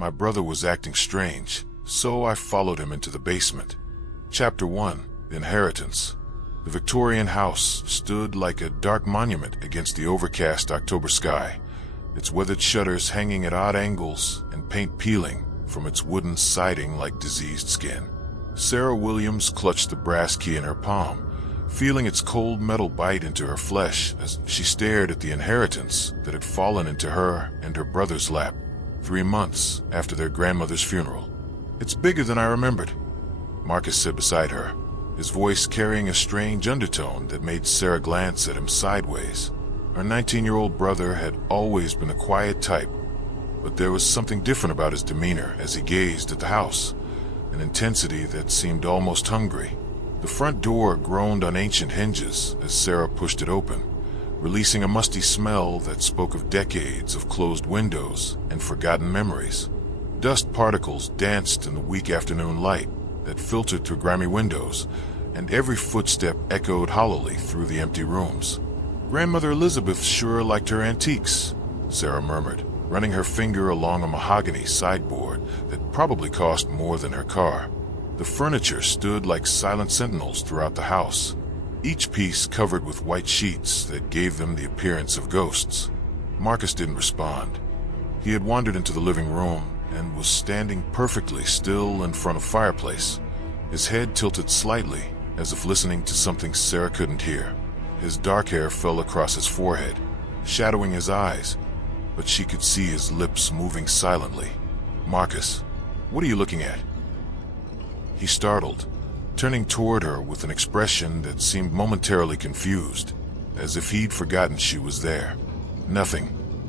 My brother was acting strange, so I followed him into the basement. Chapter 1: The Inheritance. The Victorian house stood like a dark monument against the overcast October sky, its weathered shutters hanging at odd angles and paint peeling from its wooden siding like diseased skin. Sarah Williams clutched the brass key in her palm, feeling its cold metal bite into her flesh as she stared at the inheritance that had fallen into her and her brother's lap 3 months after their grandmother's funeral. "It's bigger than I remembered," Marcus said beside her, his voice carrying a strange undertone that made Sarah glance at him sideways. Her 19-year-old brother had always been a quiet type, but there was something different about his demeanor as he gazed at the house, an intensity that seemed almost hungry. The front door groaned on ancient hinges as Sarah pushed it open, releasing a musty smell that spoke of decades of closed windows and forgotten memories. Dust particles danced in the weak afternoon light that filtered through grimy windows, and every footstep echoed hollowly through the empty rooms. "Grandmother Elizabeth sure liked her antiques," Sarah murmured, running her finger along a mahogany sideboard that probably cost more than her car. The furniture stood like silent sentinels throughout the house, each piece covered with white sheets that gave them the appearance of ghosts. Marcus didn't respond. He had wandered into the living room and was standing perfectly still in front of the fireplace, his head tilted slightly as if listening to something Sarah couldn't hear. His dark hair fell across his forehead, shadowing his eyes, but she could see his lips moving silently. "Marcus, what are you looking at?" He startled, turning toward her with an expression that seemed momentarily confused, as if he'd forgotten she was there. "Nothing.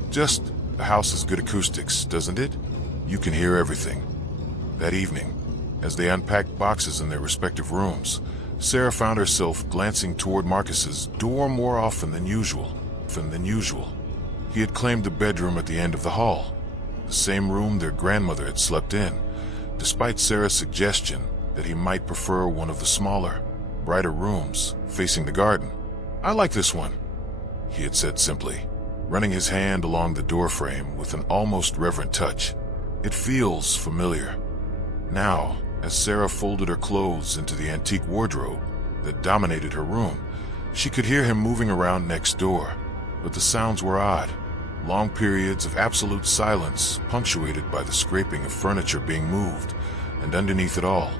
Just, the house has good acoustics, doesn't it? You can hear everything." That evening, as they unpacked boxes in their respective rooms, Sarah found herself glancing toward Marcus's door more often than usual. He had claimed the bedroom at the end of the hall, the same room their grandmother had slept in, despite Sarah's suggestion that he might prefer one of the smaller, brighter rooms facing the garden. "I like this one," he had said simply, running his hand along the doorframe with an almost reverent touch. "It feels familiar." Now, as Sarah folded her clothes into the antique wardrobe that dominated her room, she could hear him moving around next door, but the sounds were odd. Long periods of absolute silence punctuated by the scraping of furniture being moved, and underneath it all,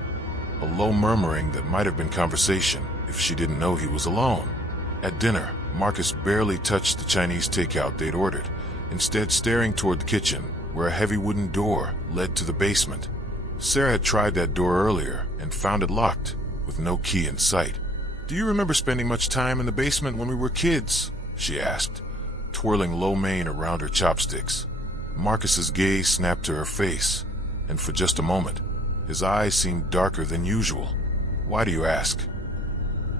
a low murmuring that might have been conversation if she didn't know he was alone. At dinner, Marcus barely touched the Chinese takeout they'd ordered, instead staring toward the kitchen, where a heavy wooden door led to the basement. Sarah had tried that door earlier and found it locked, with no key in sight. "Do you remember spending much time in the basement when we were kids?" she asked, twirling lo mein around her chopsticks. Marcus's gaze snapped to her face, and for just a moment, his eyes seemed darker than usual. "Why do you ask?"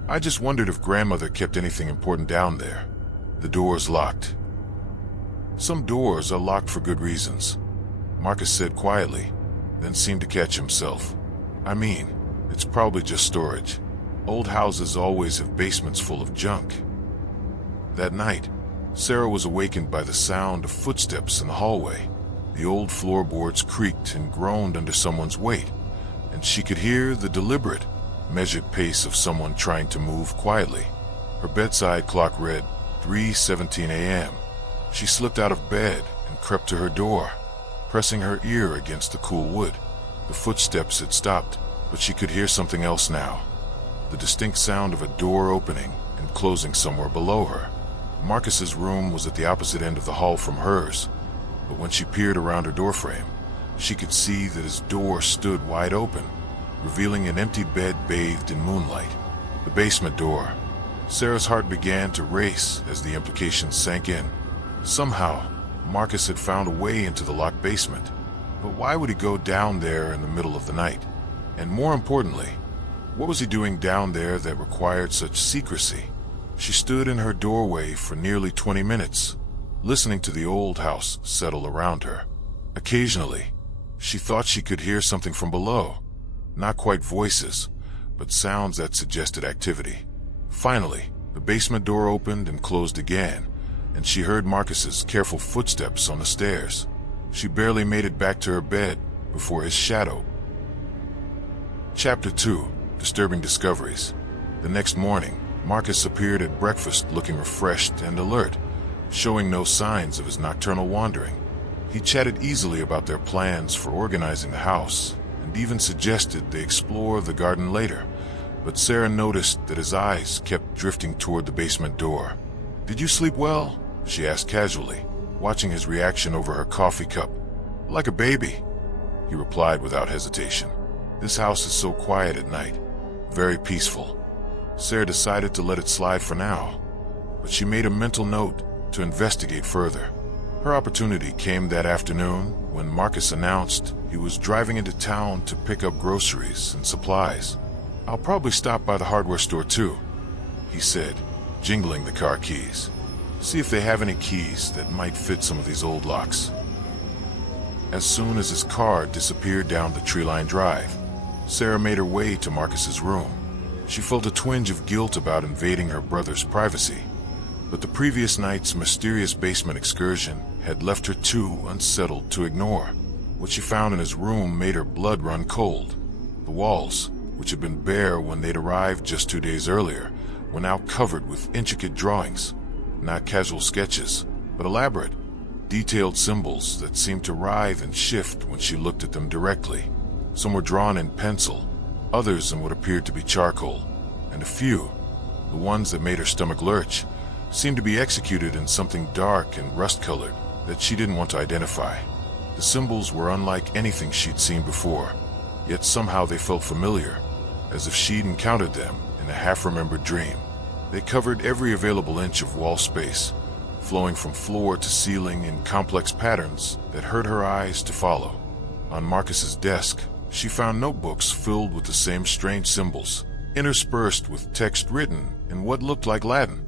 "I just wondered if grandmother kept anything important down there." "The door's locked." "Some doors are locked for good reasons," Marcus said quietly, then seemed to catch himself. "I mean, it's probably just storage. Old houses always have basements full of junk." That night, Sarah was awakened by the sound of footsteps in the hallway. The old floorboards creaked and groaned under someone's weight, and she could hear the deliberate, measured pace of someone trying to move quietly. Her bedside clock read 3:17 a.m. She slipped out of bed and crept to her door, pressing her ear against the cool wood. The footsteps had stopped, but she could hear something else now. The distinct sound of a door opening and closing somewhere below her. Marcus's room was at the opposite end of the hall from hers, but when she peered around her doorframe, she could see that his door stood wide open, revealing an empty bed bathed in moonlight. The basement door. Sarah's heart began to race as the implications sank in. Somehow, Marcus had found a way into the locked basement, but why would he go down there in the middle of the night? And more importantly, what was he doing down there that required such secrecy? She stood in her doorway for nearly 20 minutes, listening to the old house settle around her. Occasionally, she thought she could hear something from below, not quite voices, but sounds that suggested activity. Finally, the basement door opened and closed again, and she heard Marcus's careful footsteps on the stairs. She barely made it back to her bed before his shadow. Chapter 2. Disturbing Discoveries. The next morning, Marcus appeared at breakfast looking refreshed and alert, showing no signs of his nocturnal wandering. He chatted easily about their plans for organizing the house, and even suggested they explore the garden later, but Sarah noticed that his eyes kept drifting toward the basement door. "Did you sleep well?" she asked casually, watching his reaction over her coffee cup. "Like a baby," he replied without hesitation. "This house is so quiet at night, very peaceful." Sarah decided to let it slide for now, but she made a mental note to investigate further. Her opportunity came that afternoon when Marcus announced he was driving into town to pick up groceries and supplies. "I'll probably stop by the hardware store too," he said, jingling the car keys. "See if they have any keys that might fit some of these old locks." As soon as his car disappeared down the tree-lined drive, Sarah made her way to Marcus's room. She felt a twinge of guilt about invading her brother's privacy, but the previous night's mysterious basement excursion had left her too unsettled to ignore. What she found in his room made her blood run cold. The walls, which had been bare when they'd arrived just 2 days earlier, were now covered with intricate drawings, not casual sketches, but elaborate, detailed symbols that seemed to writhe and shift when she looked at them directly. Some were drawn in pencil, others in what appeared to be charcoal, and a few, the ones that made her stomach lurch, seemed to be executed in something dark and rust-colored that she didn't want to identify. The symbols were unlike anything she'd seen before, yet somehow they felt familiar, as if she'd encountered them in a half-remembered dream. They covered every available inch of wall space, flowing from floor to ceiling in complex patterns that hurt her eyes to follow. On Marcus's desk, she found notebooks filled with the same strange symbols, interspersed with text written in what looked like Latin,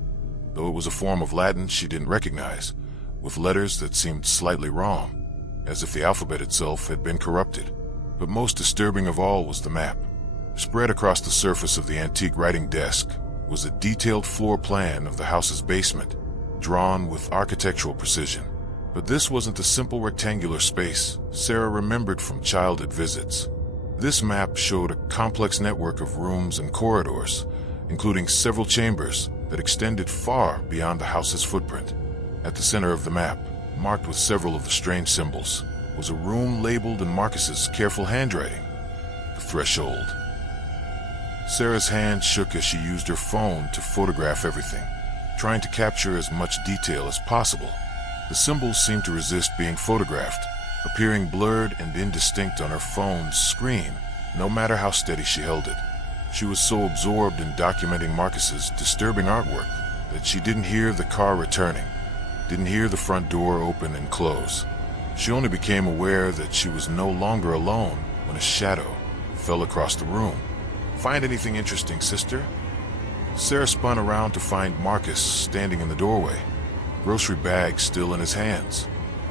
though it was a form of Latin she didn't recognize, with letters that seemed slightly wrong, as if the alphabet itself had been corrupted. But most disturbing of all was the map. Spread across the surface of the antique writing desk was a detailed floor plan of the house's basement, drawn with architectural precision. But this wasn't the simple rectangular space Sarah remembered from childhood visits. This map showed a complex network of rooms and corridors, including several chambers that extended far beyond the house's footprint. At the center of the map, marked with several of the strange symbols, was a room labeled in Marcus's careful handwriting, the threshold. Sarah's hand shook as she used her phone to photograph everything, trying to capture as much detail as possible. The symbols seemed to resist being photographed, appearing blurred and indistinct on her phone's screen, no matter how steady she held it. She was so absorbed in documenting Marcus's disturbing artwork that she didn't hear the car returning, didn't hear the front door open and close. She only became aware that she was no longer alone when a shadow fell across the room. "Find anything interesting, sister?" Sarah spun around to find Marcus standing in the doorway, grocery bag still in his hands.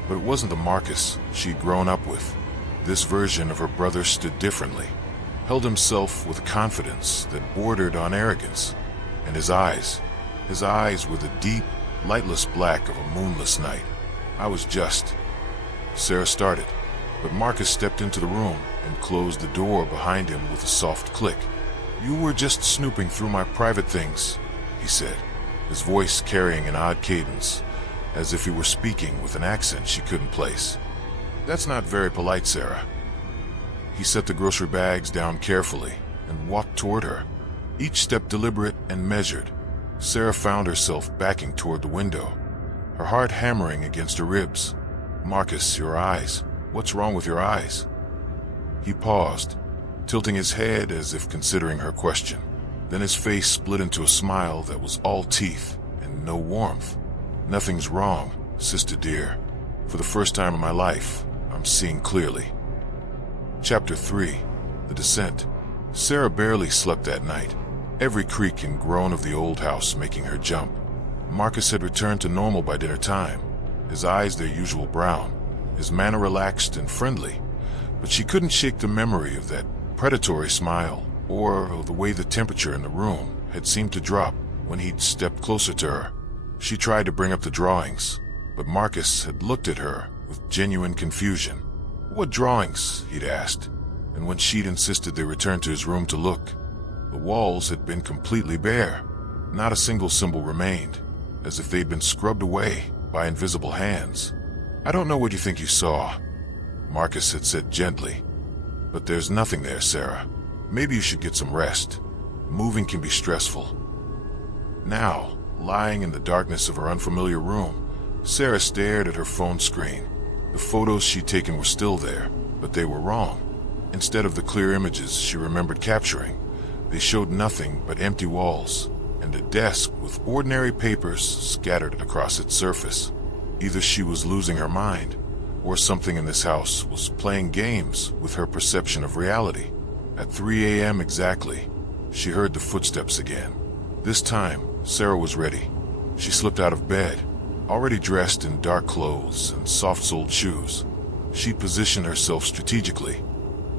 But it wasn't the Marcus she'd grown up with. This version of her brother stood differently, held himself with a confidence that bordered on arrogance, and his eyes were the deep, lightless black of a moonless night. Sarah started, but Marcus stepped into the room and closed the door behind him with a soft click. "You were just snooping through my private things," he said, his voice carrying an odd cadence, as if he were speaking with an accent she couldn't place. "That's not very polite, Sarah." He set the grocery bags down carefully and walked toward her, each step deliberate and measured. Sarah found herself backing toward the window, her heart hammering against her ribs. "Marcus, your eyes. What's wrong with your eyes?" He paused, tilting his head as if considering her question. Then his face split into a smile that was all teeth and no warmth. "Nothing's wrong, sister dear. For the first time in my life, I'm seeing clearly." Chapter 3. The Descent. Sarah barely slept that night, every creak and groan of the old house making her jump. Marcus had returned to normal by dinner time, his eyes their usual brown, his manner relaxed and friendly, but she couldn't shake the memory of that predatory smile or of the way the temperature in the room had seemed to drop when he'd stepped closer to her. She tried to bring up the drawings, but Marcus had looked at her with with genuine confusion. "What drawings?" he'd asked, and when she'd insisted they return to his room to look, the walls had been completely bare. Not a single symbol remained, as if they'd been scrubbed away by invisible hands. "I don't know what you think you saw," Marcus had said gently, "but there's nothing there, Sarah. Maybe you should get some rest. Moving can be stressful." Now, lying in the darkness of her unfamiliar room, Sarah stared at her phone screen. The photos she'd taken were still there, but they were wrong. Instead of the clear images she remembered capturing, they showed nothing but empty walls and a desk with ordinary papers scattered across its surface. Either she was losing her mind, or something in this house was playing games with her perception of reality. At 3 a.m. exactly, she heard the footsteps again. This time, Sarah was ready. She slipped out of bed, already dressed in dark clothes and soft-soled shoes. She positioned herself strategically,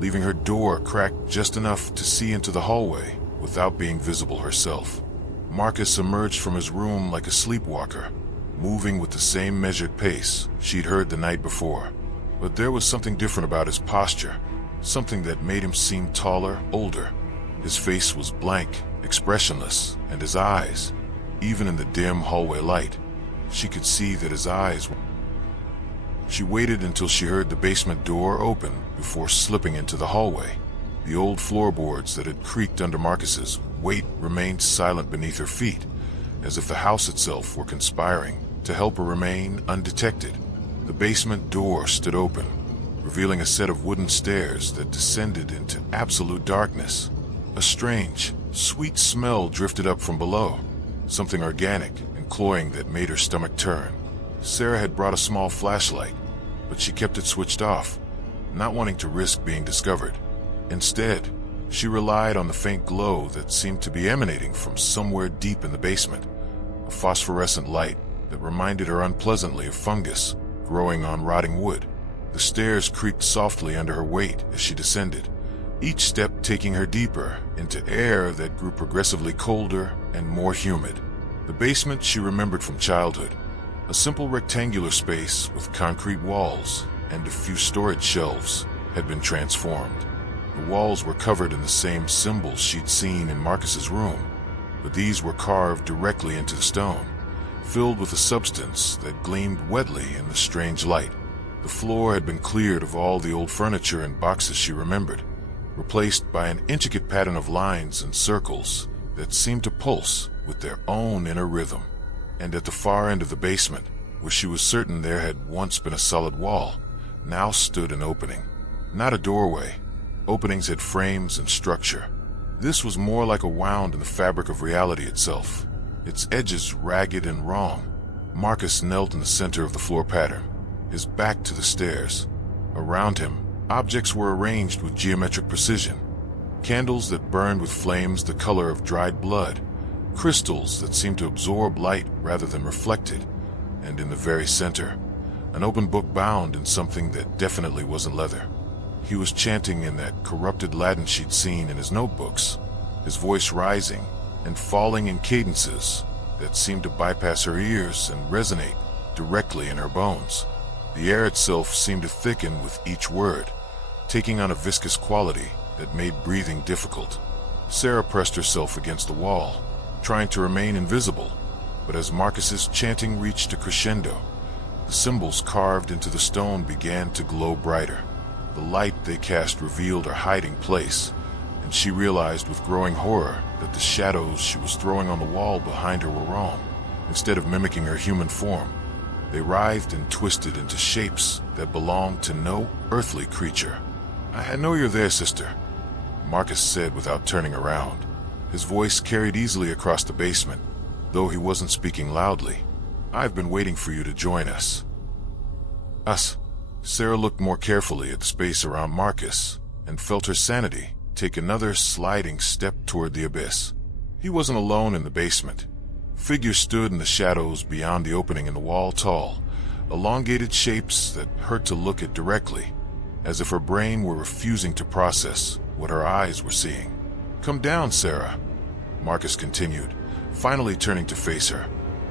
leaving her door cracked just enough to see into the hallway without being visible herself. Marcus emerged from his room like a sleepwalker, moving with the same measured pace she'd heard the night before. But there was something different about his posture, something that made him seem taller, older. His face was blank, expressionless, and his eyes, even in the dim hallway light, she could see that his eyes were... She waited until she heard the basement door open before slipping into the hallway. The old floorboards that had creaked under Marcus's weight remained silent beneath her feet, as if the house itself were conspiring to help her remain undetected. The basement door stood open, revealing a set of wooden stairs that descended into absolute darkness. A strange, sweet smell drifted up from below, something organic and cloying that made her stomach turn. Sarah had brought a small flashlight, but she kept it switched off, not wanting to risk being discovered. Instead, she relied on the faint glow that seemed to be emanating from somewhere deep in the basement, a phosphorescent light that reminded her unpleasantly of fungus growing on rotting wood. The stairs creaked softly under her weight as she descended, each step taking her deeper into air that grew progressively colder and more humid. The basement she remembered from childhood, a simple rectangular space with concrete walls and a few storage shelves, had been transformed. The walls were covered in the same symbols she'd seen in Marcus's room, but these were carved directly into the stone, filled with a substance that gleamed wetly in the strange light. The floor had been cleared of all the old furniture and boxes she remembered, replaced by an intricate pattern of lines and circles that seemed to pulse with their own inner rhythm. And at the far end of the basement, where she was certain there had once been a solid wall, now stood an opening. Not a doorway. Openings had frames and structure. This was more like a wound in the fabric of reality itself, its edges ragged and wrong. Marcus knelt in the center of the floor pattern, his back to the stairs. Around him, objects were arranged with geometric precision. Candles that burned with flames the color of dried blood, crystals that seemed to absorb light rather than reflect it, and in the very center, an open book bound in something that definitely wasn't leather. He was chanting in that corrupted Latin she'd seen in his notebooks, his voice rising and falling in cadences that seemed to bypass her ears and resonate directly in her bones. The air itself seemed to thicken with each word, taking on a viscous quality that made breathing difficult. Sarah pressed herself against the wall, trying to remain invisible, but as Marcus's chanting reached a crescendo, the symbols carved into the stone began to glow brighter. The light they cast revealed her hiding place, and she realized with growing horror that the shadows she was throwing on the wall behind her were wrong. Instead of mimicking her human form, they writhed and twisted into shapes that belonged to no earthly creature. "I know you're there, sister," Marcus said without turning around. His voice carried easily across the basement, though he wasn't speaking loudly. "I've been waiting for you to join us." Us? Sarah looked more carefully at the space around Marcus and felt her sanity take another sliding step toward the abyss. He wasn't alone in the basement. Figures stood in the shadows beyond the opening in the wall, tall, elongated shapes that hurt to look at directly, as if her brain were refusing to process what her eyes were seeing. "Come down, Sarah," Marcus continued, finally turning to face her.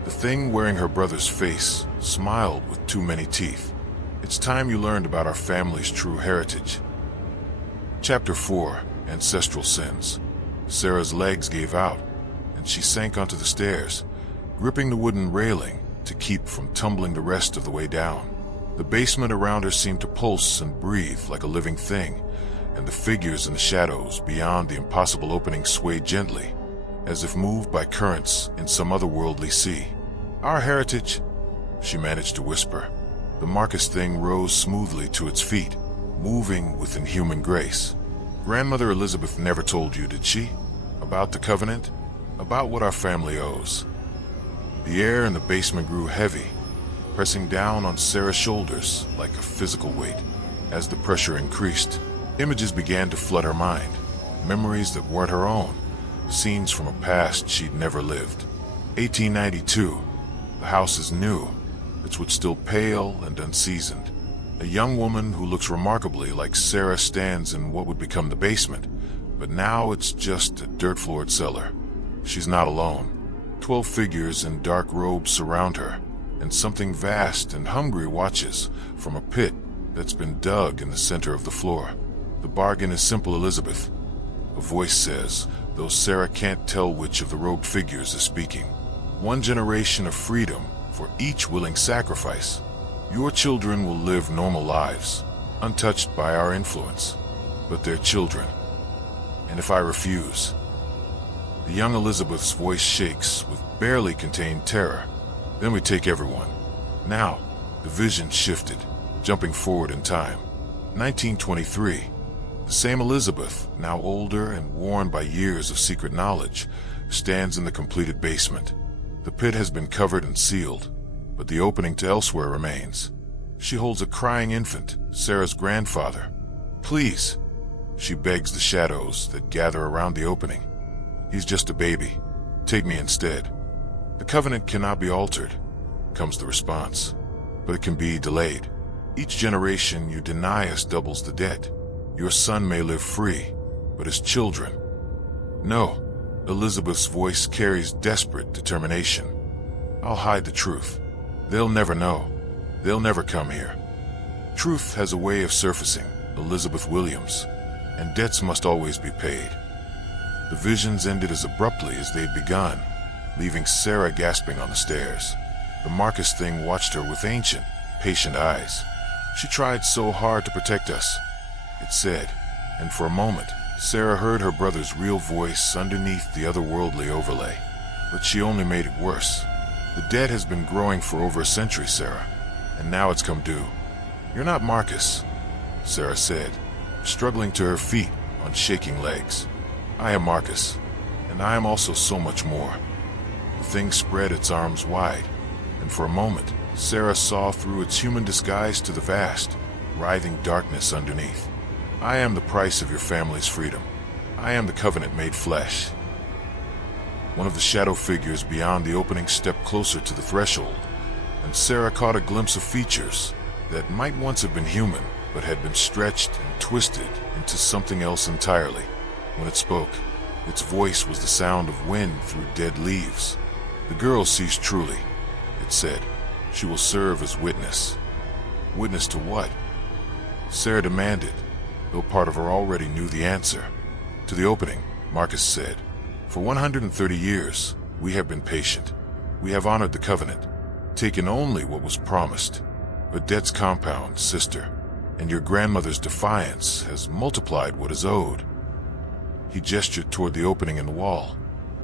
The thing wearing her brother's face smiled with too many teeth. It's time you learned about our family's true heritage. Chapter 4, Ancestral Sins. Sarah's legs gave out, and she sank onto the stairs, gripping the wooden railing to keep from tumbling the rest of the way down. The basement around her seemed to pulse and breathe like a living thing, and the figures in the shadows beyond the impossible opening swayed gently, as if moved by currents in some otherworldly sea. "Our heritage," she managed to whisper. The Marcus thing rose smoothly to its feet, moving with inhuman grace. "Grandmother Elizabeth never told you, did she? About the covenant? About what our family owes?" The air in the basement grew heavy, pressing down on Sarah's shoulders like a physical weight. As the pressure increased, images began to flood her mind, memories that weren't her own, scenes from a past she'd never lived. 1892. The house is new, its wood still pale and unseasoned. A young woman who looks remarkably like Sarah stands in what would become the basement, but now it's just a dirt-floored cellar. She's not alone. 12 figures in dark robes surround her, and something vast and hungry watches from a pit that's been dug in the center of the floor. "The bargain is simple, Elizabeth," a voice says, though Sarah can't tell which of the robed figures is speaking. "One generation of freedom for each willing sacrifice. Your children will live normal lives, untouched by our influence, but they're children. And if I refuse..." The young Elizabeth's voice shakes with barely contained terror. "Then we take everyone." Now, the vision shifted, jumping forward in time. 1923. The same Elizabeth, now older and worn by years of secret knowledge, stands in the completed basement. The pit has been covered and sealed, but the opening to elsewhere remains. She holds a crying infant, Sarah's grandfather. "Please," she begs the shadows that gather around the opening. "He's just a baby. Take me instead." "The covenant cannot be altered," comes the response, "but it can be delayed. Each generation you deny us doubles the debt. Your son may live free, but his children..." "No," Elizabeth's voice carries desperate determination. "I'll hide the truth. They'll never know. They'll never come here. Truth has a way of surfacing, Elizabeth Williams, and debts must always be paid." The visions ended as abruptly as they'd begun, leaving Sarah gasping on the stairs. The Marcus thing watched her with ancient, patient eyes. "She tried so hard to protect us," it said, and for a moment, Sarah heard her brother's real voice underneath the otherworldly overlay. But she only made it worse. "The debt has been growing for over a century, Sarah, and now it's come due." "You're not Marcus," Sarah said, struggling to her feet on shaking legs. "I am Marcus, and I am also so much more." The thing spread its arms wide, and for a moment, Sarah saw through its human disguise to the vast, writhing darkness underneath. "I am the price of your family's freedom. I am the covenant made flesh." One of the shadow figures beyond the opening stepped closer to the threshold, and Sarah caught a glimpse of features that might once have been human, but had been stretched and twisted into something else entirely. When it spoke, its voice was the sound of wind through dead leaves. "The girl sees truly," it said. "She will serve as witness." Witness to what? Sarah demanded, though part of her already knew the answer. "To the opening," Marcus said. "For 130 years, we have been patient. We have honored the covenant, taken only what was promised. But debts compound, sister, and your grandmother's defiance has multiplied what is owed." He gestured toward the opening in the wall,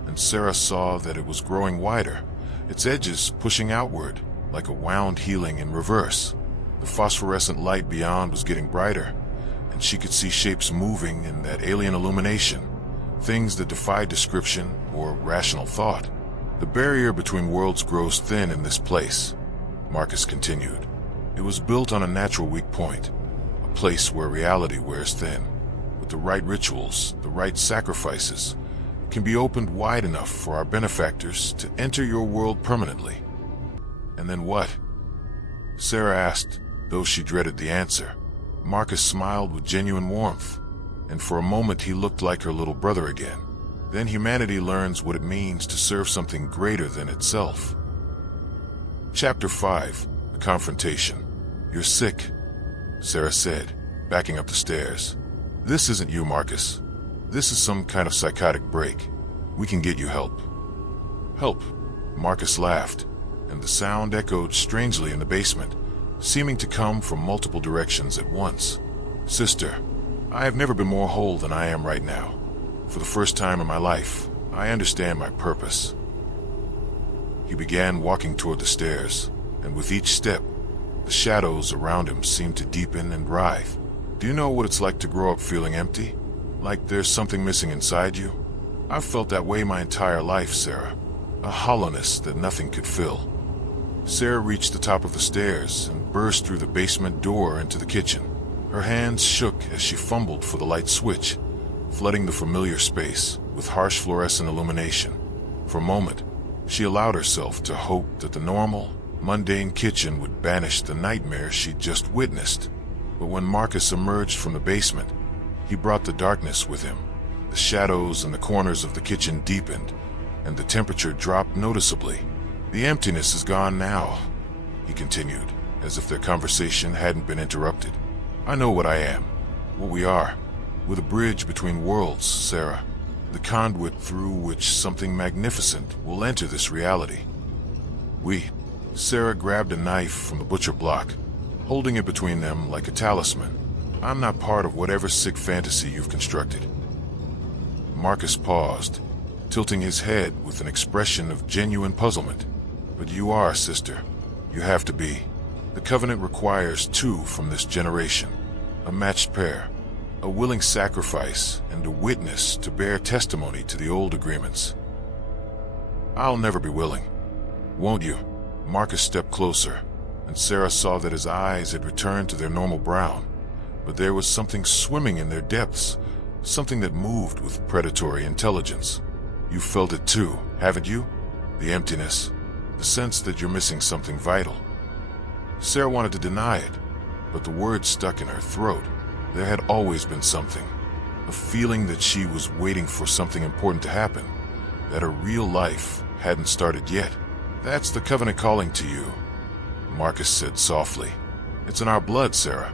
and Sarah saw that it was growing wider, its edges pushing outward like a wound healing in reverse. The phosphorescent light beyond was getting brighter, and she could see shapes moving in that alien illumination, things that defied description or rational thought. "The barrier between worlds grows thin in this place," Marcus continued. "It was built on a natural weak point, a place where reality wears thin. With the right rituals, the right sacrifices, can be opened wide enough for our benefactors to enter your world permanently." "And then what?" Sarah asked, though she dreaded the answer. Marcus smiled with genuine warmth, and for a moment he looked like her little brother again. "Then humanity learns what it means to serve something greater than itself." Chapter 5. The Confrontation. "You're sick," Sarah said, backing up the stairs. "This isn't you, Marcus. This is some kind of psychotic break. We can get you help." "Help?" Marcus laughed, and the sound echoed strangely in the basement, seeming to come from multiple directions at once. "Sister, I have never been more whole than I am right now. For the first time in my life, I understand my purpose." He began walking toward the stairs, and with each step, the shadows around him seemed to deepen and writhe. "Do you know what it's like to grow up feeling empty? Like there's something missing inside you? I've felt that way my entire life, Sarah. A hollowness that nothing could fill." Sarah reached the top of the stairs and burst through the basement door into the kitchen. Her hands shook as she fumbled for the light switch, flooding the familiar space with harsh fluorescent illumination. For a moment, she allowed herself to hope that the normal, mundane kitchen would banish the nightmare she'd just witnessed. But when Marcus emerged from the basement, he brought the darkness with him. The shadows in the corners of the kitchen deepened, and the temperature dropped noticeably. "The emptiness is gone now," he continued, as if their conversation hadn't been interrupted. "I know what I am, what we are. We're the bridge between worlds, Sarah. The conduit through which something magnificent will enter this reality. Sarah grabbed a knife from the butcher block, holding it between them like a talisman. "I'm not part of whatever sick fantasy you've constructed." Marcus paused, tilting his head with an expression of genuine puzzlement. "But you are, sister. You have to be. The Covenant requires two from this generation, a matched pair, a willing sacrifice, and a witness to bear testimony to the old agreements." "I'll never be willing. Won't you?" Marcus stepped closer, and Sarah saw that his eyes had returned to their normal brown, but there was something swimming in their depths, something that moved with predatory intelligence. "You felt it too, haven't you? The emptiness, the sense that you're missing something vital." Sarah wanted to deny it, but the words stuck in her throat. There had always been something, a feeling that she was waiting for something important to happen, that her real life hadn't started yet. "That's the Covenant calling to you," Marcus said softly. "It's in our blood, Sarah.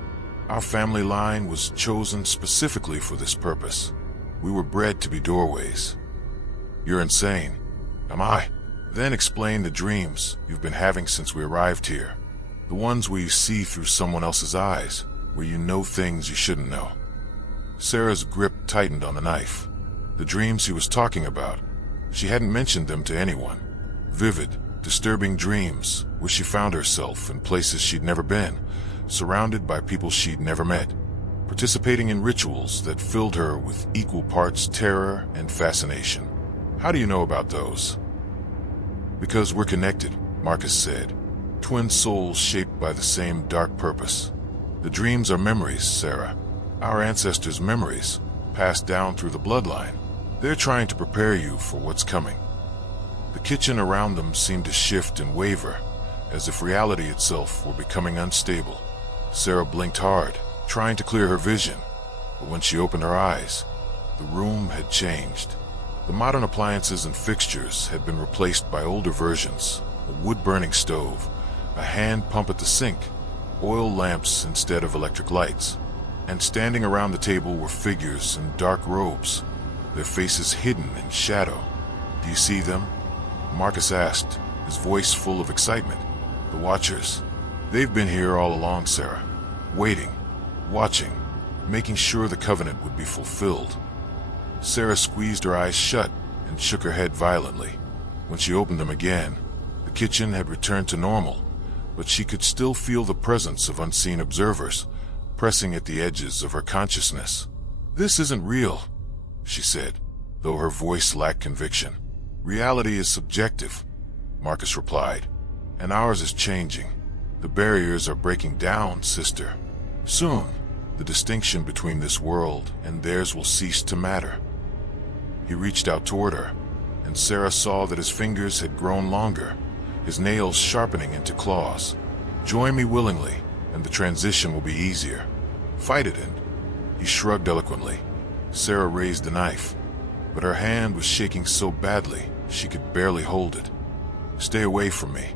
Our family line was chosen specifically for this purpose. We were bred to be doorways." "You're insane." "Am I?" "Then explain the dreams you've been having since we arrived here. The ones where you see through someone else's eyes, where you know things you shouldn't know." Sarah's grip tightened on the knife. The dreams he was talking about, she hadn't mentioned them to anyone. Vivid, disturbing dreams where she found herself in places she'd never been, surrounded by people she'd never met, participating in rituals that filled her with equal parts terror and fascination. "How do you know about those?" "Because we're connected," Marcus said. "Twin souls shaped by the same dark purpose. The dreams are memories, Sarah. Our ancestors' memories, passed down through the bloodline. They're trying to prepare you for what's coming." The kitchen around them seemed to shift and waver, as if reality itself were becoming unstable. Sarah blinked hard, trying to clear her vision, but when she opened her eyes, the room had changed. The modern appliances and fixtures had been replaced by older versions, a wood-burning stove, a hand pump at the sink, oil lamps instead of electric lights, and standing around the table were figures in dark robes, their faces hidden in shadow. "Do you see them?" Marcus asked, his voice full of excitement. "The Watchers. They've been here all along, Sarah, waiting, watching, making sure the Covenant would be fulfilled." Sarah squeezed her eyes shut and shook her head violently. When she opened them again, the kitchen had returned to normal, but she could still feel the presence of unseen observers, pressing at the edges of her consciousness. "This isn't real," she said, though her voice lacked conviction. "Reality is subjective," Marcus replied, "and ours is changing. The barriers are breaking down, sister. Soon, the distinction between this world and theirs will cease to matter." He reached out toward her, and Sarah saw that his fingers had grown longer, his nails sharpening into claws. "Join me willingly, and the transition will be easier. Fight it in." He shrugged eloquently. Sarah raised the knife, but her hand was shaking so badly she could barely hold it. "Stay away from me."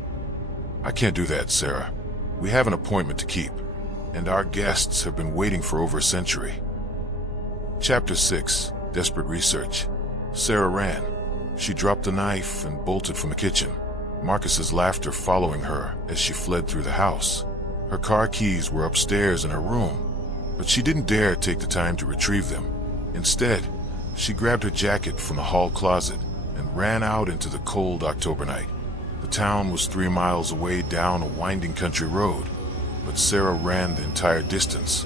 "I can't do that, Sarah." We have an appointment to keep, and our guests have been waiting for over a century. Chapter 6. Desperate Research. Sarah ran. She dropped the knife and bolted from the kitchen, Marcus's laughter following her as she fled through the house. Her car keys were upstairs in her room, but she didn't dare take the time to retrieve them. Instead, she grabbed her jacket from the hall closet and ran out into the cold October night. The town was 3 miles away down a winding country road, but Sarah ran the entire distance,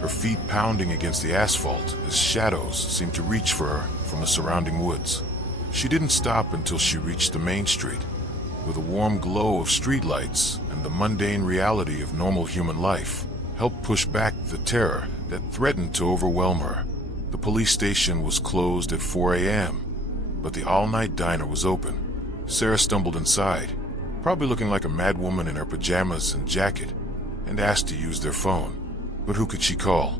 her feet pounding against the asphalt as shadows seemed to reach for her from the surrounding woods. She didn't stop until she reached the main street. With a warm glow of streetlights and the mundane reality of normal human life helped push back the terror that threatened to overwhelm her. The police station was closed at 4 a.m., but the all-night diner was open. Sarah stumbled inside, probably looking like a madwoman in her pajamas and jacket, and asked to use their phone. But who could she call?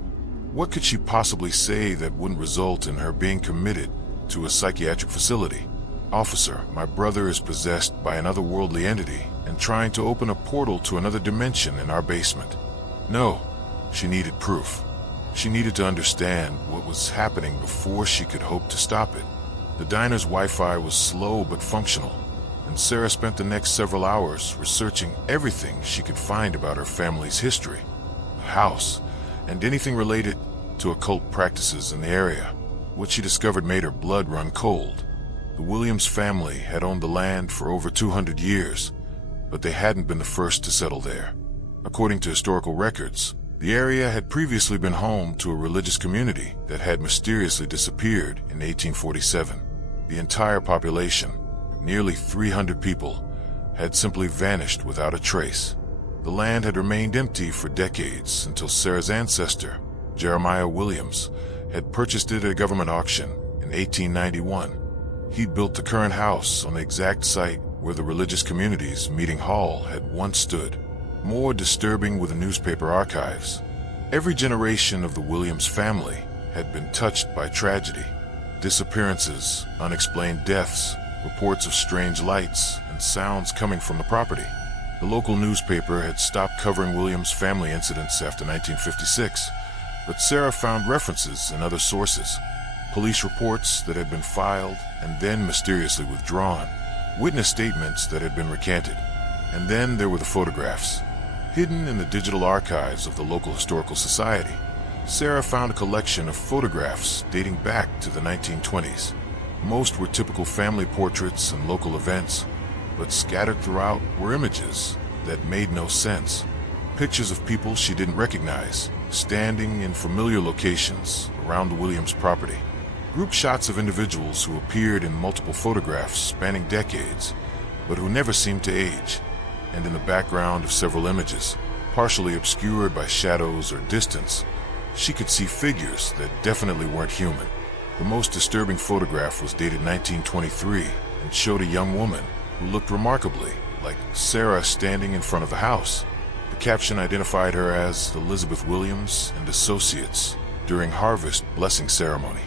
What could she possibly say that wouldn't result in her being committed to a psychiatric facility? "Officer, my brother is possessed by an otherworldly entity and trying to open a portal to another dimension in our basement." No, she needed proof. She needed to understand what was happening before she could hope to stop it. The diner's Wi-Fi was slow but functional, and Sarah spent the next several hours researching everything she could find about her family's history, the house, and anything related to occult practices in the area. What she discovered made her blood run cold. The Williams family had owned the land for over 200 years, but they hadn't been the first to settle there. According to historical records, the area had previously been home to a religious community that had mysteriously disappeared in 1847. The entire population, nearly 300 people, had simply vanished without a trace. The land had remained empty for decades until Sarah's ancestor, Jeremiah Williams, had purchased it at a government auction in 1891. He'd built the current house on the exact site where the religious community's meeting hall had once stood. More disturbing were the newspaper archives. Every generation of the Williams family had been touched by tragedy. Disappearances, unexplained deaths, reports of strange lights and sounds coming from the property. The local newspaper had stopped covering Williams family incidents after 1956, but Sarah found references in other sources. Police reports that had been filed and then mysteriously withdrawn, witness statements that had been recanted, and then there were the photographs. Hidden in the digital archives of the local historical society, Sarah found a collection of photographs dating back to the 1920s. Most were typical family portraits and local events, but scattered throughout were images that made no sense. Pictures of people she didn't recognize, standing in familiar locations around the Williams property. Group shots of individuals who appeared in multiple photographs spanning decades, but who never seemed to age. And in the background of several images, partially obscured by shadows or distance, she could see figures that definitely weren't human. The most disturbing photograph was dated 1923 and showed a young woman who looked remarkably like Sarah standing in front of the house. The caption identified her as Elizabeth Williams and Associates during harvest blessing ceremony.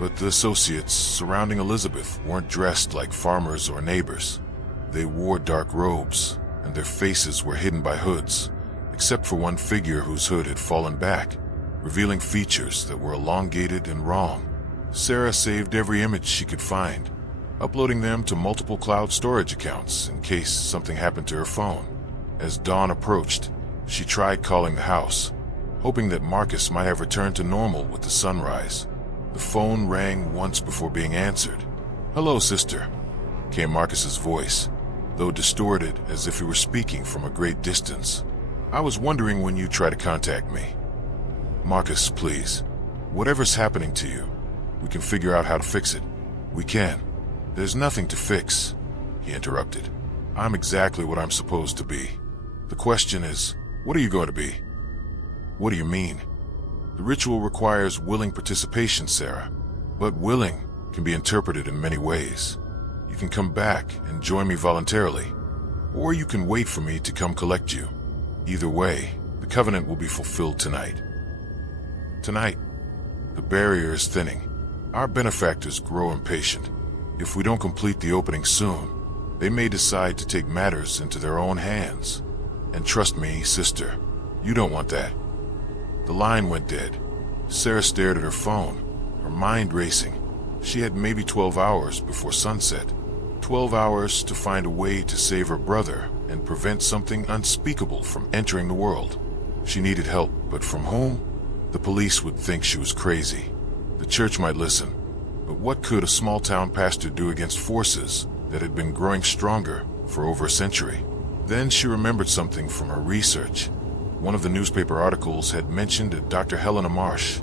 But the associates surrounding Elizabeth weren't dressed like farmers or neighbors. They wore dark robes, and their faces were hidden by hoods, except for one figure whose hood had fallen back, revealing features that were elongated and wrong. Sarah saved every image she could find, uploading them to multiple cloud storage accounts in case something happened to her phone. As dawn approached, she tried calling the house, hoping that Marcus might have returned to normal with the sunrise. The phone rang once before being answered. "Hello, sister," came Marcus's voice, though distorted as if he were speaking from a great distance. "I was wondering when you'd try to contact me." "Marcus, please. Whatever's happening to you, we can figure out how to fix it. We can." "There's nothing to fix," he interrupted. "I'm exactly what I'm supposed to be. The question is, what are you going to be?" "What do you mean?" "The ritual requires willing participation, Sarah. But willing can be interpreted in many ways. You can come back and join me voluntarily, or you can wait for me to come collect you. Either way, the covenant will be fulfilled tonight." Tonight. The barrier is thinning. Our benefactors grow impatient. If we don't complete the opening soon, they may decide to take matters into their own hands. And trust me, sister, you don't want that. The line went dead. Sarah stared at her phone, her mind racing. She had maybe 12 hours before sunset. 12 hours to find a way to save her brother and prevent something unspeakable from entering the world. She needed help, but from whom? The police would think she was crazy. The church might listen. But what could a small-town pastor do against forces that had been growing stronger for over a century? Then she remembered something from her research. One of the newspaper articles had mentioned a Dr. Helena Marsh,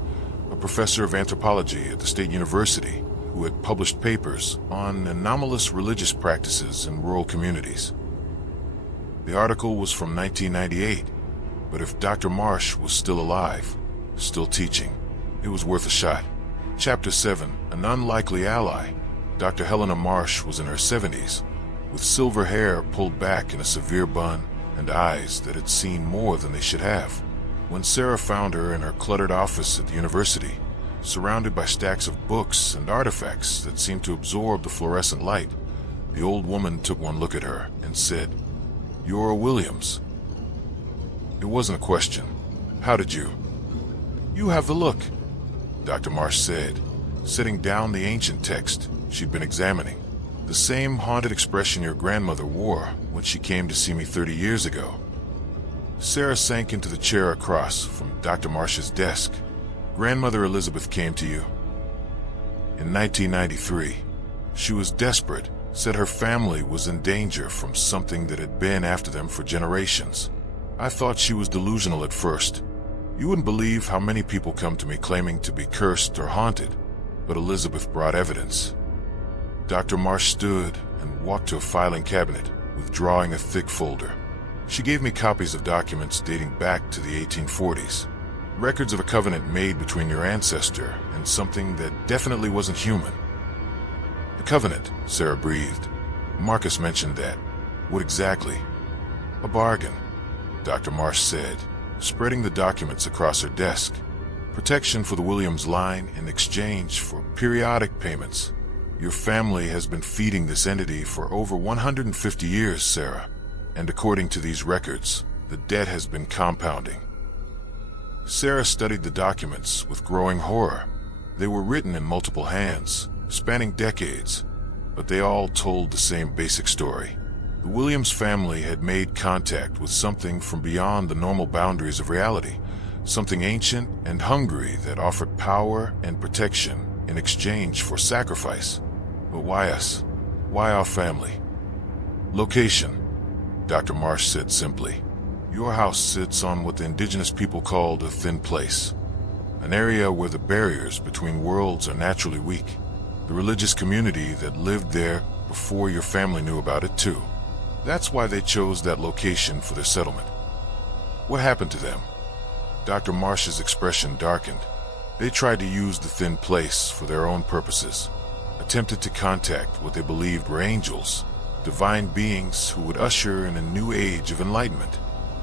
a professor of anthropology at the State University, who had published papers on anomalous religious practices in rural communities. The article was from 1998, but if Dr. Marsh was still alive, still teaching, it was worth a shot. Chapter 7, An Unlikely Ally. Dr. Helena Marsh was in her 70s, with silver hair pulled back in a severe bun and eyes that had seen more than they should have. When Sarah found her in her cluttered office at the university, surrounded by stacks of books and artifacts that seemed to absorb the fluorescent light, the old woman took one look at her and said, "You're a Williams." It wasn't a question. How did you? "You have the look," Dr. Marsh said, setting down the ancient text she'd been examining. "The same haunted expression your grandmother wore when she came to see me 30 years ago." Sarah sank into the chair across from Dr. Marsh's desk. "Grandmother Elizabeth came to you in 1993. She was desperate, said her family was in danger from something that had been after them for generations. I thought she was delusional at first. You wouldn't believe how many people come to me claiming to be cursed or haunted, but Elizabeth brought evidence." Dr. Marsh stood and walked to a filing cabinet, withdrawing a thick folder. "She gave me copies of documents dating back to the 1840s. Records of a covenant made between your ancestor and something that definitely wasn't human." "The covenant," Sarah breathed. "Marcus mentioned that. What exactly?" "A bargain," Dr. Marsh said, spreading the documents across her desk. "Protection for the Williams line in exchange for periodic payments. Your family has been feeding this entity for over 150 years, Sarah, and according to these records, the debt has been compounding." Sarah studied the documents with growing horror. They were written in multiple hands, spanning decades, but they all told the same basic story. The Williams family had made contact with something from beyond the normal boundaries of reality, something ancient and hungry that offered power and protection in exchange for sacrifice. But why us? Why our family? "Location," Dr. Marsh said simply. "Your house sits on what the indigenous people called a thin place, an area where the barriers between worlds are naturally weak. The religious community that lived there before your family knew about it too. That's why they chose that location for their settlement." "What happened to them?" Dr. Marsh's expression darkened. "They tried to use the thin place for their own purposes, attempted to contact what they believed were angels, divine beings who would usher in a new age of enlightenment.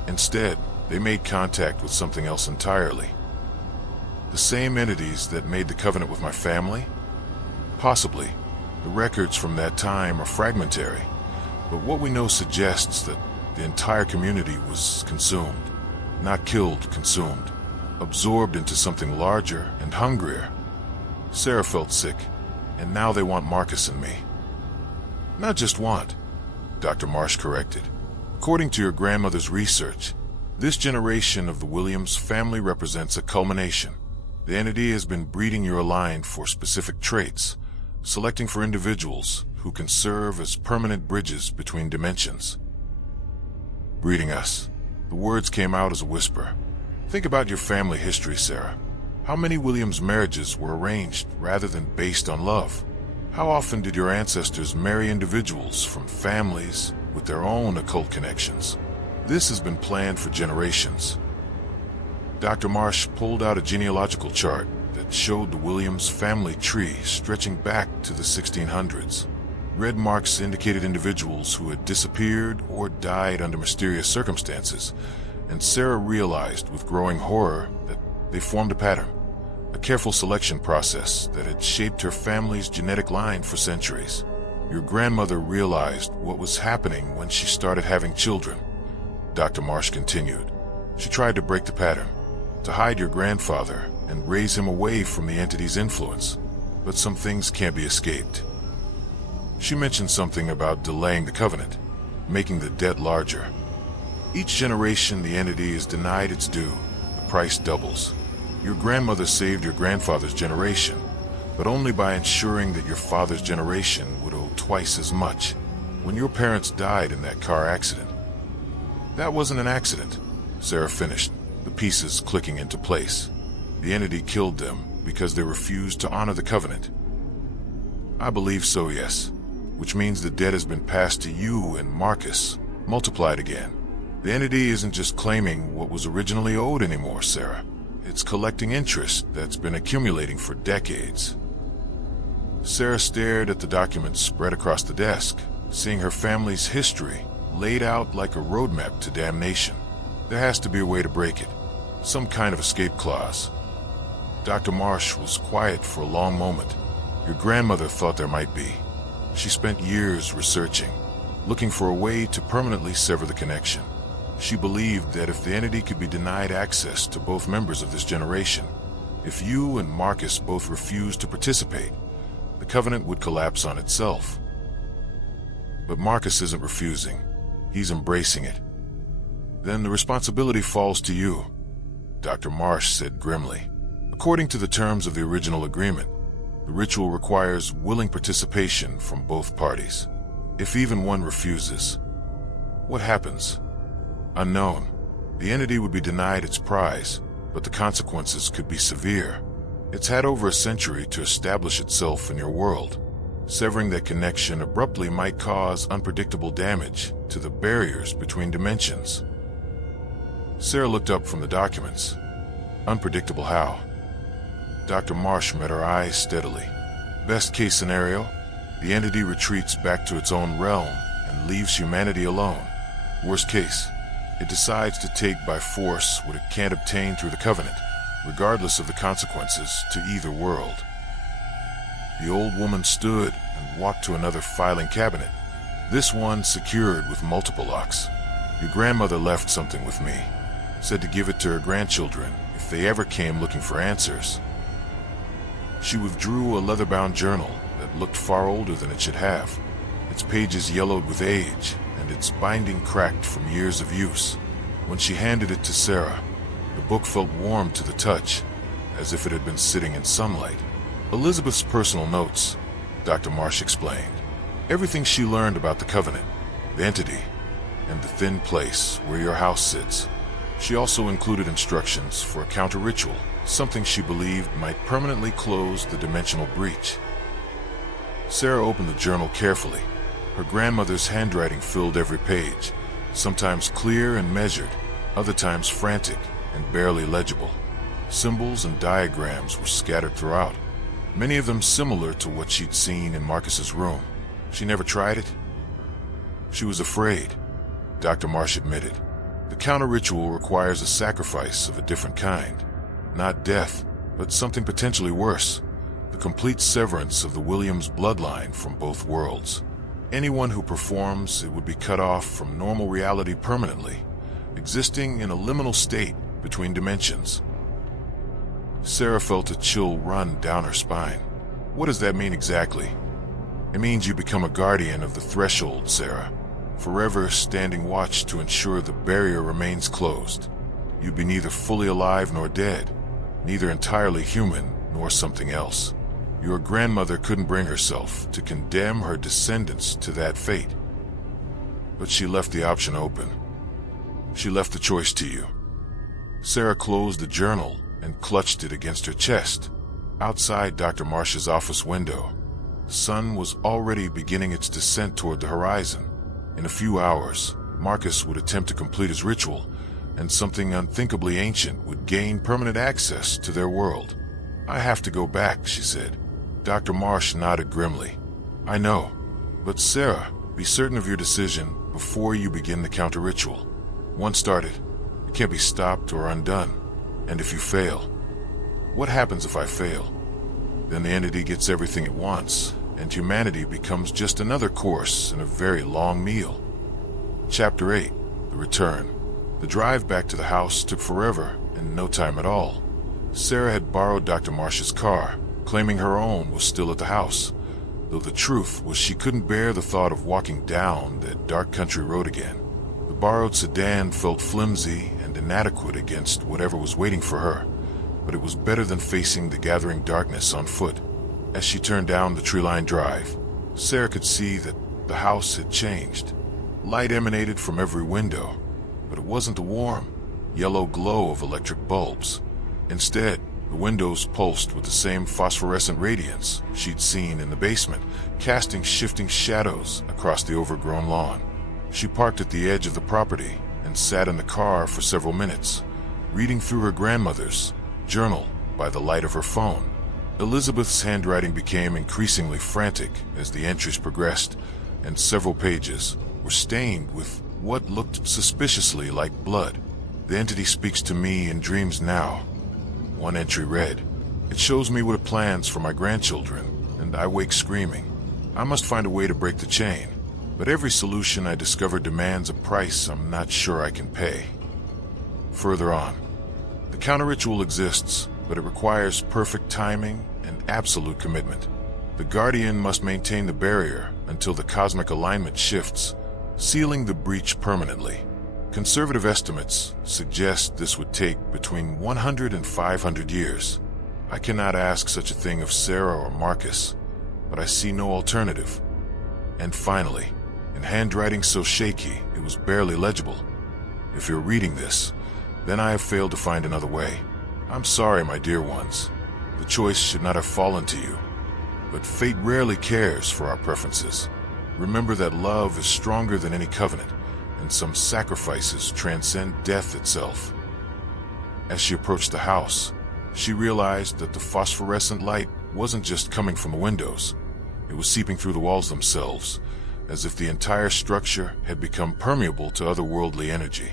Instead, they made contact with something else entirely. The same entities that made the covenant with my family? Possibly. The records from that time are fragmentary, but what we know suggests that the entire community was consumed. Not killed, consumed. Absorbed into something larger and hungrier. Sarah felt sick, and now they want Marcus and me." "Not just want," Dr. Marsh corrected. "According to your grandmother's research, this generation of the Williams family represents a culmination. The entity has been breeding your line for specific traits, selecting for individuals who can serve as permanent bridges between dimensions." "Breeding us." The words came out as a whisper. "Think about your family history, Sarah. How many Williams marriages were arranged rather than based on love? How often did your ancestors marry individuals from families with their own occult connections? This has been planned for generations." Dr. Marsh pulled out a genealogical chart that showed the Williams family tree stretching back to the 1600s. Red marks indicated individuals who had disappeared or died under mysterious circumstances, and Sarah realized with growing horror that they formed a pattern, a careful selection process that had shaped her family's genetic line for centuries. Your grandmother realized what was happening when she started having children. Dr. Marsh continued. She tried to break the pattern, to hide your grandfather and raise him away from the entity's influence. But some things can't be escaped. She mentioned something about delaying the covenant, making the debt larger. Each generation the entity is denied its due, the price doubles. Your grandmother saved your grandfather's generation, but only by ensuring that your father's generation would owe twice as much. When your parents died in that car accident. That wasn't an accident, Sarah finished, the pieces clicking into place. The entity killed them because they refused to honor the covenant. I believe so, yes. Which means the debt has been passed to you and Marcus, multiplied again. The entity isn't just claiming what was originally owed anymore, Sarah. It's collecting interest that's been accumulating for decades. Sarah stared at the documents spread across the desk, seeing her family's history laid out like a roadmap to damnation. There has to be a way to break it, some kind of escape clause. Dr. Marsh was quiet for a long moment. Your grandmother thought there might be. She spent years researching, looking for a way to permanently sever the connection. She believed that if the entity could be denied access to both members of this generation, if you and Marcus both refused to participate, the covenant would collapse on itself. But Marcus isn't refusing. He's embracing it. Then the responsibility falls to you, Dr. Marsh said grimly. According to the terms of the original agreement, the ritual requires willing participation from both parties. If even one refuses, what happens? Unknown. The entity would be denied its prize, but the consequences could be severe. It's had over a century to establish itself in your world. Severing that connection abruptly might cause unpredictable damage to the barriers between dimensions. Sarah looked up from the documents. Unpredictable how? Dr. Marsh met her eyes steadily. Best case scenario, the entity retreats back to its own realm and leaves humanity alone. Worst case, it decides to take by force what it can't obtain through the covenant, regardless of the consequences to either world. The old woman stood and walked to another filing cabinet, this one secured with multiple locks. Your grandmother left something with me, said to give it to her grandchildren if they ever came looking for answers. She withdrew a leather-bound journal that looked far older than it should have, its pages yellowed with age and its binding cracked from years of use. When she handed it to Sarah, the book felt warm to the touch, as if it had been sitting in sunlight. Elizabeth's personal notes, Dr. Marsh explained. Everything she learned about the covenant, the entity, and the thin place where your house sits. She also included instructions for a counter-ritual, something she believed might permanently close the dimensional breach. Sarah opened the journal carefully. Her grandmother's handwriting filled every page, sometimes clear and measured, other times frantic and barely legible. Symbols and diagrams were scattered throughout, many of them similar to what she'd seen in Marcus's room. She never tried it. She was afraid, Dr. Marsh admitted. The counter-ritual requires a sacrifice of a different kind. Not death, but something potentially worse. The complete severance of the Williams bloodline from both worlds. Anyone who performs it would be cut off from normal reality permanently, existing in a liminal state between dimensions. Sarah felt a chill run down her spine. What does that mean exactly? It means you become a guardian of the threshold, Sarah. Forever standing watch to ensure the barrier remains closed. You'd be neither fully alive nor dead, neither entirely human nor something else. Your grandmother couldn't bring herself to condemn her descendants to that fate. But she left the option open. She left the choice to you. Sarah closed the journal and clutched it against her chest. Outside Dr. Marsh's office window, the sun was already beginning its descent toward the horizon. In a few hours, Marcus would attempt to complete his ritual, and something unthinkably ancient would gain permanent access to their world. I have to go back, she said. Dr. Marsh nodded grimly. I know, but Sarah, be certain of your decision before you begin the counter-ritual. Once started, it can't be stopped or undone. And if you fail, what happens if I fail? Then the entity gets everything it wants, and humanity becomes just another course in a very long meal. Chapter 8, The Return. The drive back to the house took forever and no time at all. Sarah had borrowed Dr. Marsh's car, claiming her own was still at the house, though the truth was she couldn't bear the thought of walking down that dark country road again. The borrowed sedan felt flimsy and inadequate against whatever was waiting for her, but it was better than facing the gathering darkness on foot. As she turned down the tree-lined drive, Sarah could see that the house had changed. Light emanated from every window, but it wasn't the warm, yellow glow of electric bulbs. Instead, the windows pulsed with the same phosphorescent radiance she'd seen in the basement, casting shifting shadows across the overgrown lawn. She parked at the edge of the property and sat in the car for several minutes, reading through her grandmother's journal by the light of her phone. Elizabeth's handwriting became increasingly frantic as the entries progressed, and several pages were stained with what looked suspiciously like blood. "The entity speaks to me in dreams now," one entry read. "It shows me what it plans for my grandchildren, and I wake screaming. I must find a way to break the chain, but every solution I discover demands a price I'm not sure I can pay." Further on, "The counter-ritual exists, but it requires perfect timing and absolute commitment. The Guardian must maintain the barrier until the cosmic alignment shifts, sealing the breach permanently. Conservative estimates suggest this would take between 100 and 500 years. I cannot ask such a thing of Sarah or Marcus, but I see no alternative." And finally, in handwriting so shaky it was barely legible, "If you're reading this, then I have failed to find another way. I'm sorry, my dear ones. The choice should not have fallen to you. But fate rarely cares for our preferences. Remember that love is stronger than any covenant, and some sacrifices transcend death itself." As she approached the house, she realized that the phosphorescent light wasn't just coming from the windows. It was seeping through the walls themselves, as if the entire structure had become permeable to otherworldly energy.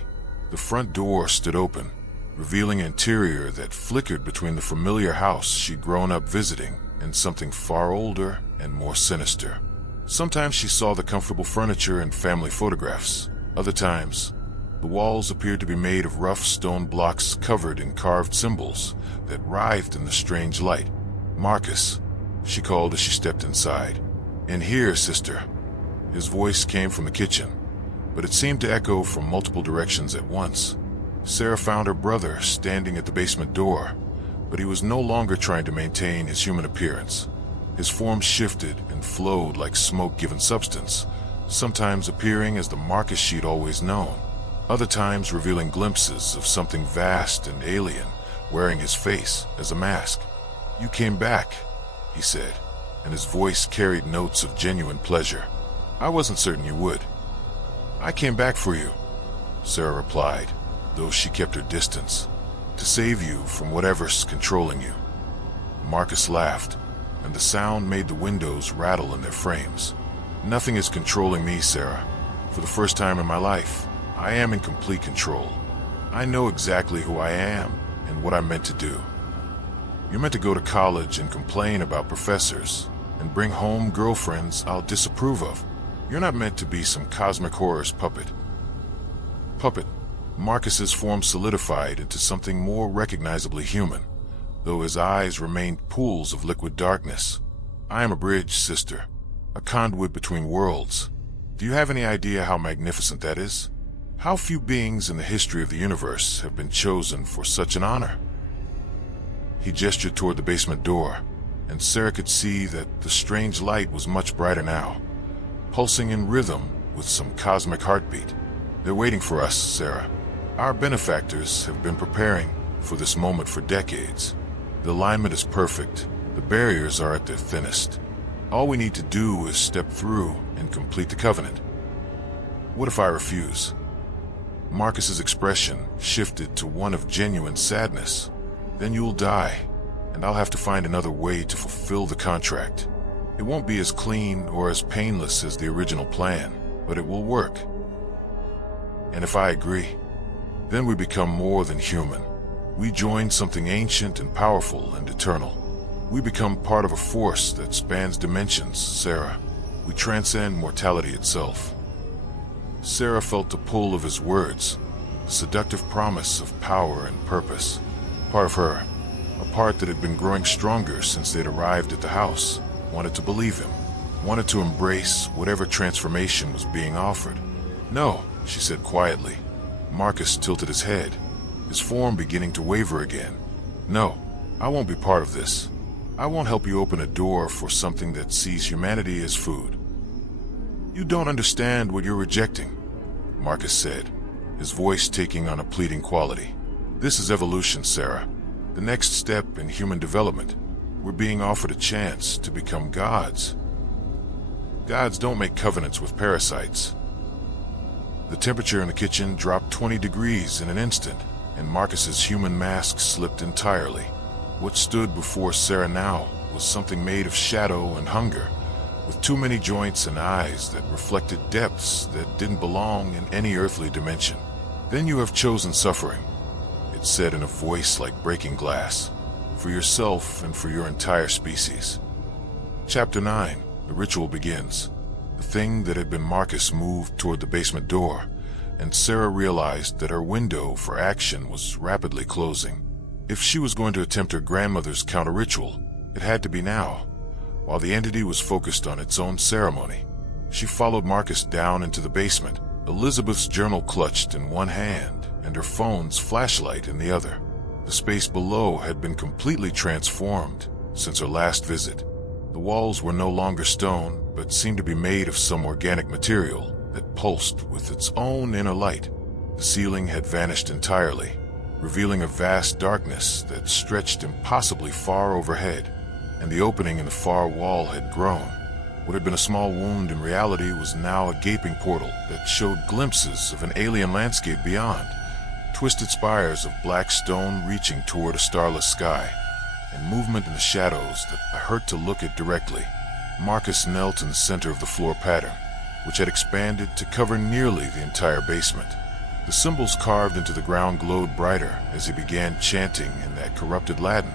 The front door stood open, revealing an interior that flickered between the familiar house she'd grown up visiting and something far older and more sinister. Sometimes she saw the comfortable furniture and family photographs. Other times, the walls appeared to be made of rough stone blocks covered in carved symbols that writhed in the strange light. "Marcus," she called as she stepped inside. "In here, sister." His voice came from the kitchen, but it seemed to echo from multiple directions at once. Sarah found her brother standing at the basement door, but he was no longer trying to maintain his human appearance. His form shifted and flowed like smoke-given substance, sometimes appearing as the Marcus she'd always known, other times revealing glimpses of something vast and alien, wearing his face as a mask. "You came back," he said, and his voice carried notes of genuine pleasure. "I wasn't certain you would." "I came back for you," Sarah replied, though she kept her distance, "to save you from whatever's controlling you." Marcus laughed, and the sound made the windows rattle in their frames. "Nothing is controlling me, Sarah. For the first time in my life, I am in complete control. I know exactly who I am and what I'm meant to do. You're meant to go to college and complain about professors and bring home girlfriends I'll disapprove of. You're not meant to be some cosmic horror's puppet." Puppet. Marcus's form solidified into something more recognizably human, though his eyes remained pools of liquid darkness. "I am a bridge, sister. A conduit between worlds. Do you have any idea how magnificent that is? How few beings in the history of the universe have been chosen for such an honor?" He gestured toward the basement door, and Sarah could see that the strange light was much brighter now, pulsing in rhythm with some cosmic heartbeat. "They're waiting for us, Sarah. Our benefactors have been preparing for this moment for decades. The alignment is perfect. The barriers are at their thinnest. All we need to do is step through and complete the covenant." "What if I refuse?" Marcus's expression shifted to one of genuine sadness. "Then you'll die, and I'll have to find another way to fulfill the contract. It won't be as clean or as painless as the original plan, but it will work. And if I agree, then we become more than human. We join something ancient and powerful and eternal. We become part of a force that spans dimensions, Sarah. We transcend mortality itself." Sarah felt the pull of his words, a seductive promise of power and purpose. Part of her, a part that had been growing stronger since they'd arrived at the house, wanted to believe him, wanted to embrace whatever transformation was being offered. "No," she said quietly. Marcus tilted his head, his form beginning to waver again. "No, I won't be part of this. I won't help you open a door for something that sees humanity as food." "You don't understand what you're rejecting," Marcus said, his voice taking on a pleading quality. "This is evolution, Sarah. The next step in human development. We're being offered a chance to become gods. Gods don't make covenants with parasites." The temperature in the kitchen dropped 20 degrees in an instant, and Marcus's human mask slipped entirely. What stood before Sarah now was something made of shadow and hunger, with too many joints and eyes that reflected depths that didn't belong in any earthly dimension. "Then you have chosen suffering," it said in a voice like breaking glass, "for yourself and for your entire species." Chapter 9. The ritual begins. The thing that had been Marcus moved toward the basement door, and Sarah realized that her window for action was rapidly closing. If she was going to attempt her grandmother's counter-ritual, it had to be now, while the entity was focused on its own ceremony. She followed Marcus down into the basement, Elizabeth's journal clutched in one hand and her phone's flashlight in the other. The space below had been completely transformed since her last visit. The walls were no longer stone, but seemed to be made of some organic material that pulsed with its own inner light. The ceiling had vanished entirely, revealing a vast darkness that stretched impossibly far overhead, and the opening in the far wall had grown. What had been a small wound in reality was now a gaping portal that showed glimpses of an alien landscape beyond, twisted spires of black stone reaching toward a starless sky, and movement in the shadows that hurt to look at directly. Marcus knelt in the center of the floor pattern, which had expanded to cover nearly the entire basement. The symbols carved into the ground glowed brighter as he began chanting in that corrupted Latin,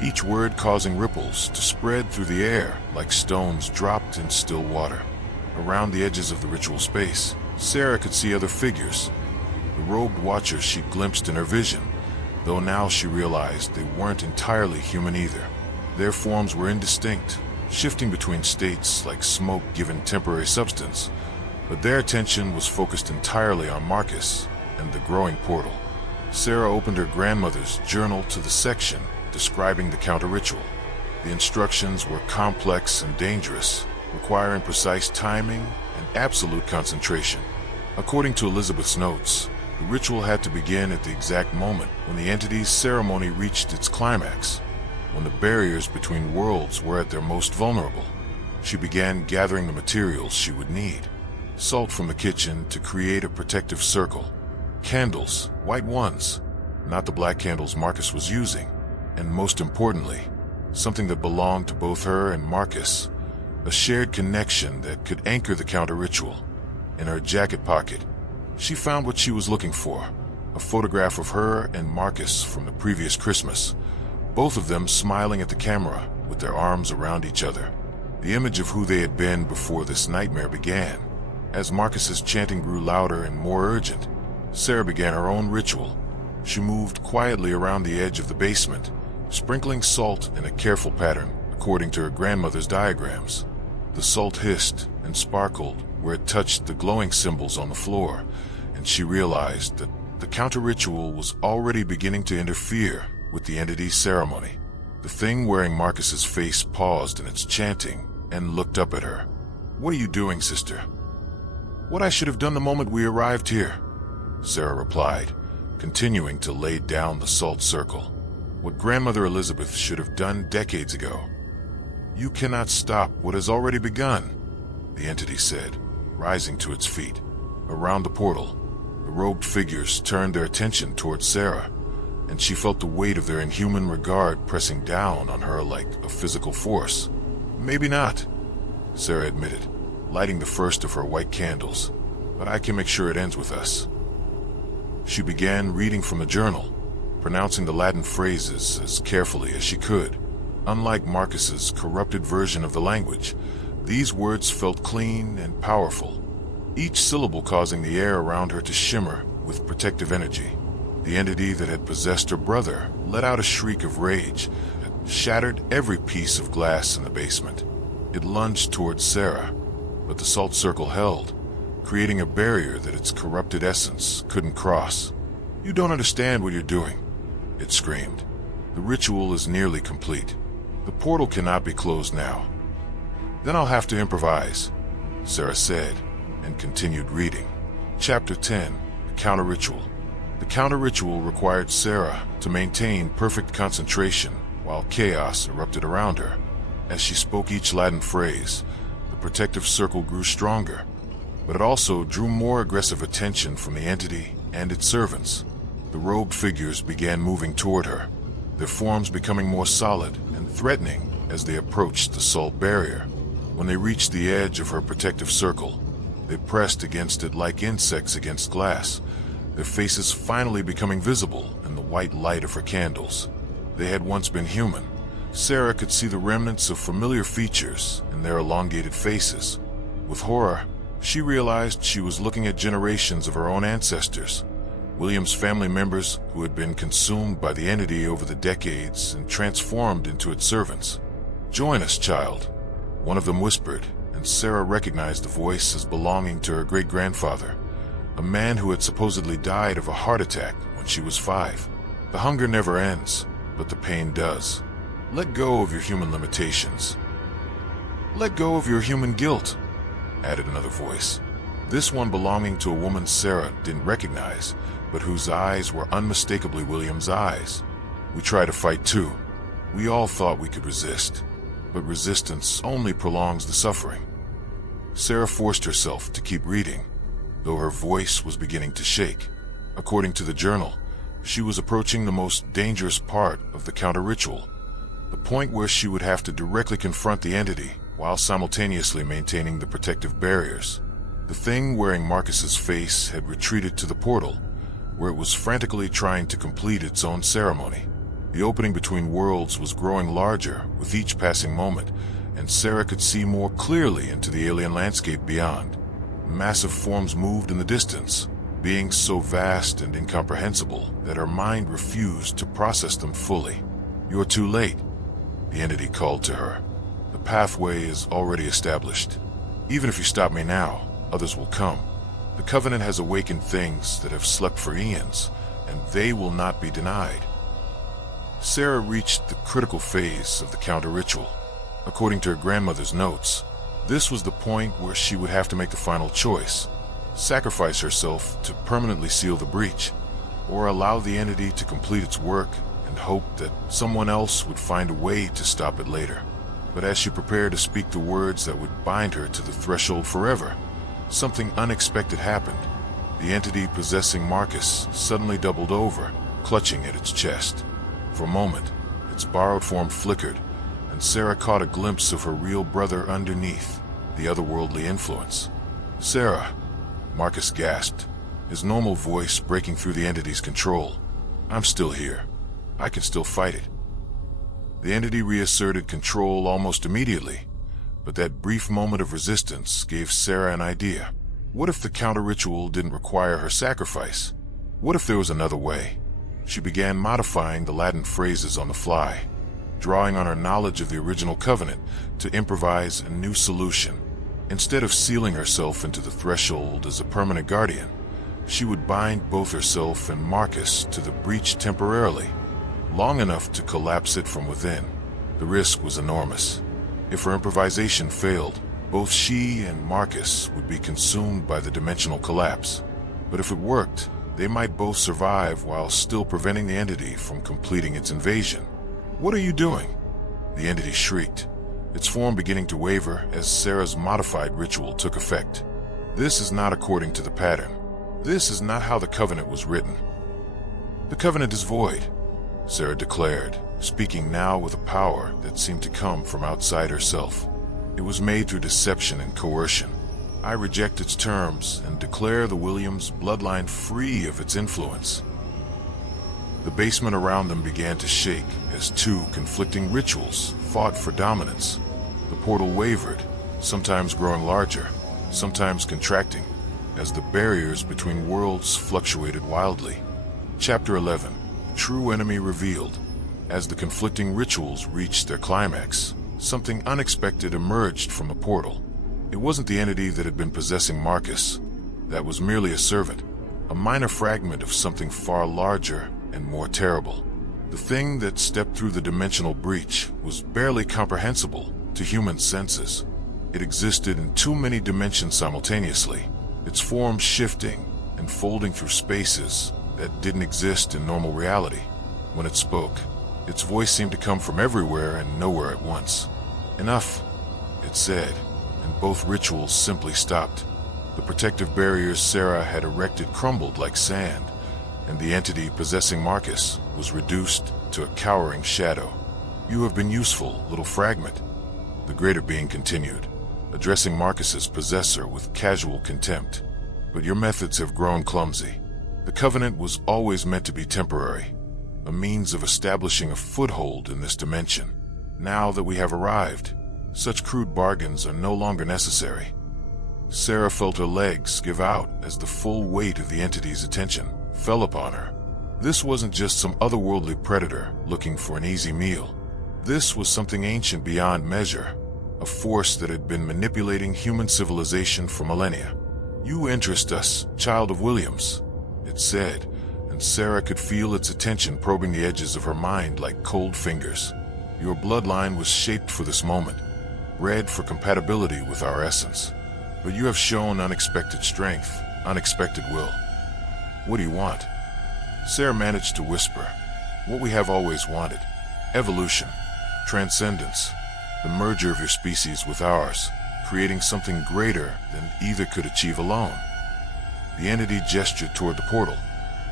each word causing ripples to spread through the air like stones dropped in still water. Around the edges of the ritual space, Sarah could see other figures, the robed watchers she glimpsed in her vision, though now she realized they weren't entirely human either. Their forms were indistinct, shifting between states like smoke given temporary substance, but their attention was focused entirely on Marcus and the growing portal. Sarah opened her grandmother's journal to the section describing the counter-ritual. The instructions were complex and dangerous, requiring precise timing and absolute concentration. According to Elizabeth's notes, the ritual had to begin at the exact moment when the entity's ceremony reached its climax, when the barriers between worlds were at their most vulnerable. She began gathering the materials she would need. Salt from the kitchen to create a protective circle. Candles, white ones, not the black candles Marcus was using. And most importantly, something that belonged to both her and Marcus, a shared connection that could anchor the counter-ritual. In her jacket pocket, she found what she was looking for, a photograph of her and Marcus from the previous Christmas, both of them smiling at the camera with their arms around each other. The image of who they had been before this nightmare began. As Marcus's chanting grew louder and more urgent, Sarah began her own ritual. She moved quietly around the edge of the basement, sprinkling salt in a careful pattern according to her grandmother's diagrams. The salt hissed and sparkled where it touched the glowing symbols on the floor, and she realized that the counter-ritual was already beginning to interfere with the entity's ceremony. The thing wearing Marcus's face paused in its chanting and looked up at her. "What are you doing, sister?" "What I should have done the moment we arrived here," Sarah replied, continuing to lay down the salt circle. "What Grandmother Elizabeth should have done decades ago." "You cannot stop what has already begun," the entity said, rising to its feet. Around the portal, the robed figures turned their attention towards Sarah, and she felt the weight of their inhuman regard pressing down on her like a physical force. "Maybe not," Sarah admitted, lighting the first of her white candles, "but I can make sure it ends with us." She began reading from the journal, pronouncing the Latin phrases as carefully as she could. Unlike Marcus's corrupted version of the language, these words felt clean and powerful, each syllable causing the air around her to shimmer with protective energy. The entity that had possessed her brother let out a shriek of rage that shattered every piece of glass in the basement. It lunged towards Sarah, but the salt circle held, creating a barrier that its corrupted essence couldn't cross. "You don't understand what you're doing," it screamed. "The ritual is nearly complete. The portal cannot be closed now." "Then I'll have to improvise," Sarah said, and continued reading. Chapter 10, The Counter-Ritual. The counter-ritual required Sarah to maintain perfect concentration while chaos erupted around her. As she spoke each Latin phrase, the protective circle grew stronger, but it also drew more aggressive attention from the entity and its servants. The robed figures began moving toward her, their forms becoming more solid and threatening as they approached the salt barrier. When they reached the edge of her protective circle, they pressed against it like insects against glass, their faces finally becoming visible in the white light of her candles. They had once been human. Sarah could see the remnants of familiar features in their elongated faces. With horror, she realized she was looking at generations of her own ancestors, William's family members who had been consumed by the entity over the decades and transformed into its servants. "Join us, child," one of them whispered, and Sarah recognized the voice as belonging to her great-grandfather, a man who had supposedly died of a heart attack when she was 5. "The hunger never ends, but the pain does. Let go of your human limitations. Let go of your human guilt," added another voice, this one belonging to a woman Sarah didn't recognize, but whose eyes were unmistakably William's eyes. "We try to fight too. We all thought we could resist, but resistance only prolongs the suffering." Sarah forced herself to keep reading, though her voice was beginning to shake. According to the journal, she was approaching the most dangerous part of the counter-ritual, the point where she would have to directly confront the entity while simultaneously maintaining the protective barriers. The thing wearing Marcus's face had retreated to the portal, where it was frantically trying to complete its own ceremony. The opening between worlds was growing larger with each passing moment, and Sarah could see more clearly into the alien landscape beyond. Massive forms moved in the distance, beings so vast and incomprehensible that her mind refused to process them fully. "You're too late," the entity called to her. "The pathway is already established. Even if you stop me now, others will come. The Covenant has awakened things that have slept for eons, and they will not be denied." Sarah reached the critical phase of the counter-ritual. According to her grandmother's notes, this was the point where she would have to make the final choice: sacrifice herself to permanently seal the breach, or allow the entity to complete its work and hope that someone else would find a way to stop it later. But as she prepared to speak the words that would bind her to the threshold forever, something unexpected happened. The entity possessing Marcus suddenly doubled over, clutching at its chest. For a moment, its borrowed form flickered, and Sarah caught a glimpse of her real brother underneath, the otherworldly influence. "Sarah," Marcus gasped, his normal voice breaking through the entity's control. "I'm still here. I can still fight it." The entity reasserted control almost immediately, but that brief moment of resistance gave Sarah an idea. What if the counter-ritual didn't require her sacrifice? What if there was another way? She began modifying the Latin phrases on the fly, drawing on her knowledge of the original Covenant to improvise a new solution. Instead of sealing herself into the threshold as a permanent guardian, she would bind both herself and Marcus to the breach temporarily, long enough to collapse it from within. The risk was enormous. If her improvisation failed, both she and Marcus would be consumed by the dimensional collapse. But if it worked, they might both survive while still preventing the entity from completing its invasion. "What are you doing?" the entity shrieked, its form beginning to waver as Sarah's modified ritual took effect. "This is not according to the pattern. This is not how the Covenant was written." "The Covenant is void," Sarah declared, speaking now with a power that seemed to come from outside herself. "It was made through deception and coercion. I reject its terms and declare the Williams bloodline free of its influence." The basement around them began to shake as two conflicting rituals fought for dominance. The portal wavered, sometimes growing larger, sometimes contracting, as the barriers between worlds fluctuated wildly. Chapter 11. True Enemy Revealed. As the conflicting rituals reached their climax, something unexpected emerged from the portal. It wasn't the entity that had been possessing Marcus. That was merely a servant, a minor fragment of something far larger and more terrible. The thing that stepped through the dimensional breach was barely comprehensible to human senses. It existed in too many dimensions simultaneously, its form shifting and folding through spaces that didn't exist in normal reality. When it spoke, its voice seemed to come from everywhere and nowhere at once. "Enough," it said, and both rituals simply stopped. The protective barriers Sarah had erected crumbled like sand, and the entity possessing Marcus was reduced to a cowering shadow. "You have been useful, little fragment," the greater being continued, addressing Marcus's possessor with casual contempt. "But your methods have grown clumsy. The Covenant was always meant to be temporary, a means of establishing a foothold in this dimension. Now that we have arrived, such crude bargains are no longer necessary." Sarah felt her legs give out as the full weight of the entity's attention fell upon her. This wasn't just some otherworldly predator looking for an easy meal. This was something ancient beyond measure, a force that had been manipulating human civilization for millennia. "You interest us, child of Williams," it said, and Sarah could feel its attention probing the edges of her mind like cold fingers. "Your bloodline was shaped for this moment, bred for compatibility with our essence. But you have shown unexpected strength, unexpected will. What do you want?" Sarah managed to whisper, "What we have always wanted. Evolution, transcendence, the merger of your species with ours, creating something greater than either could achieve alone." The entity gestured toward the portal,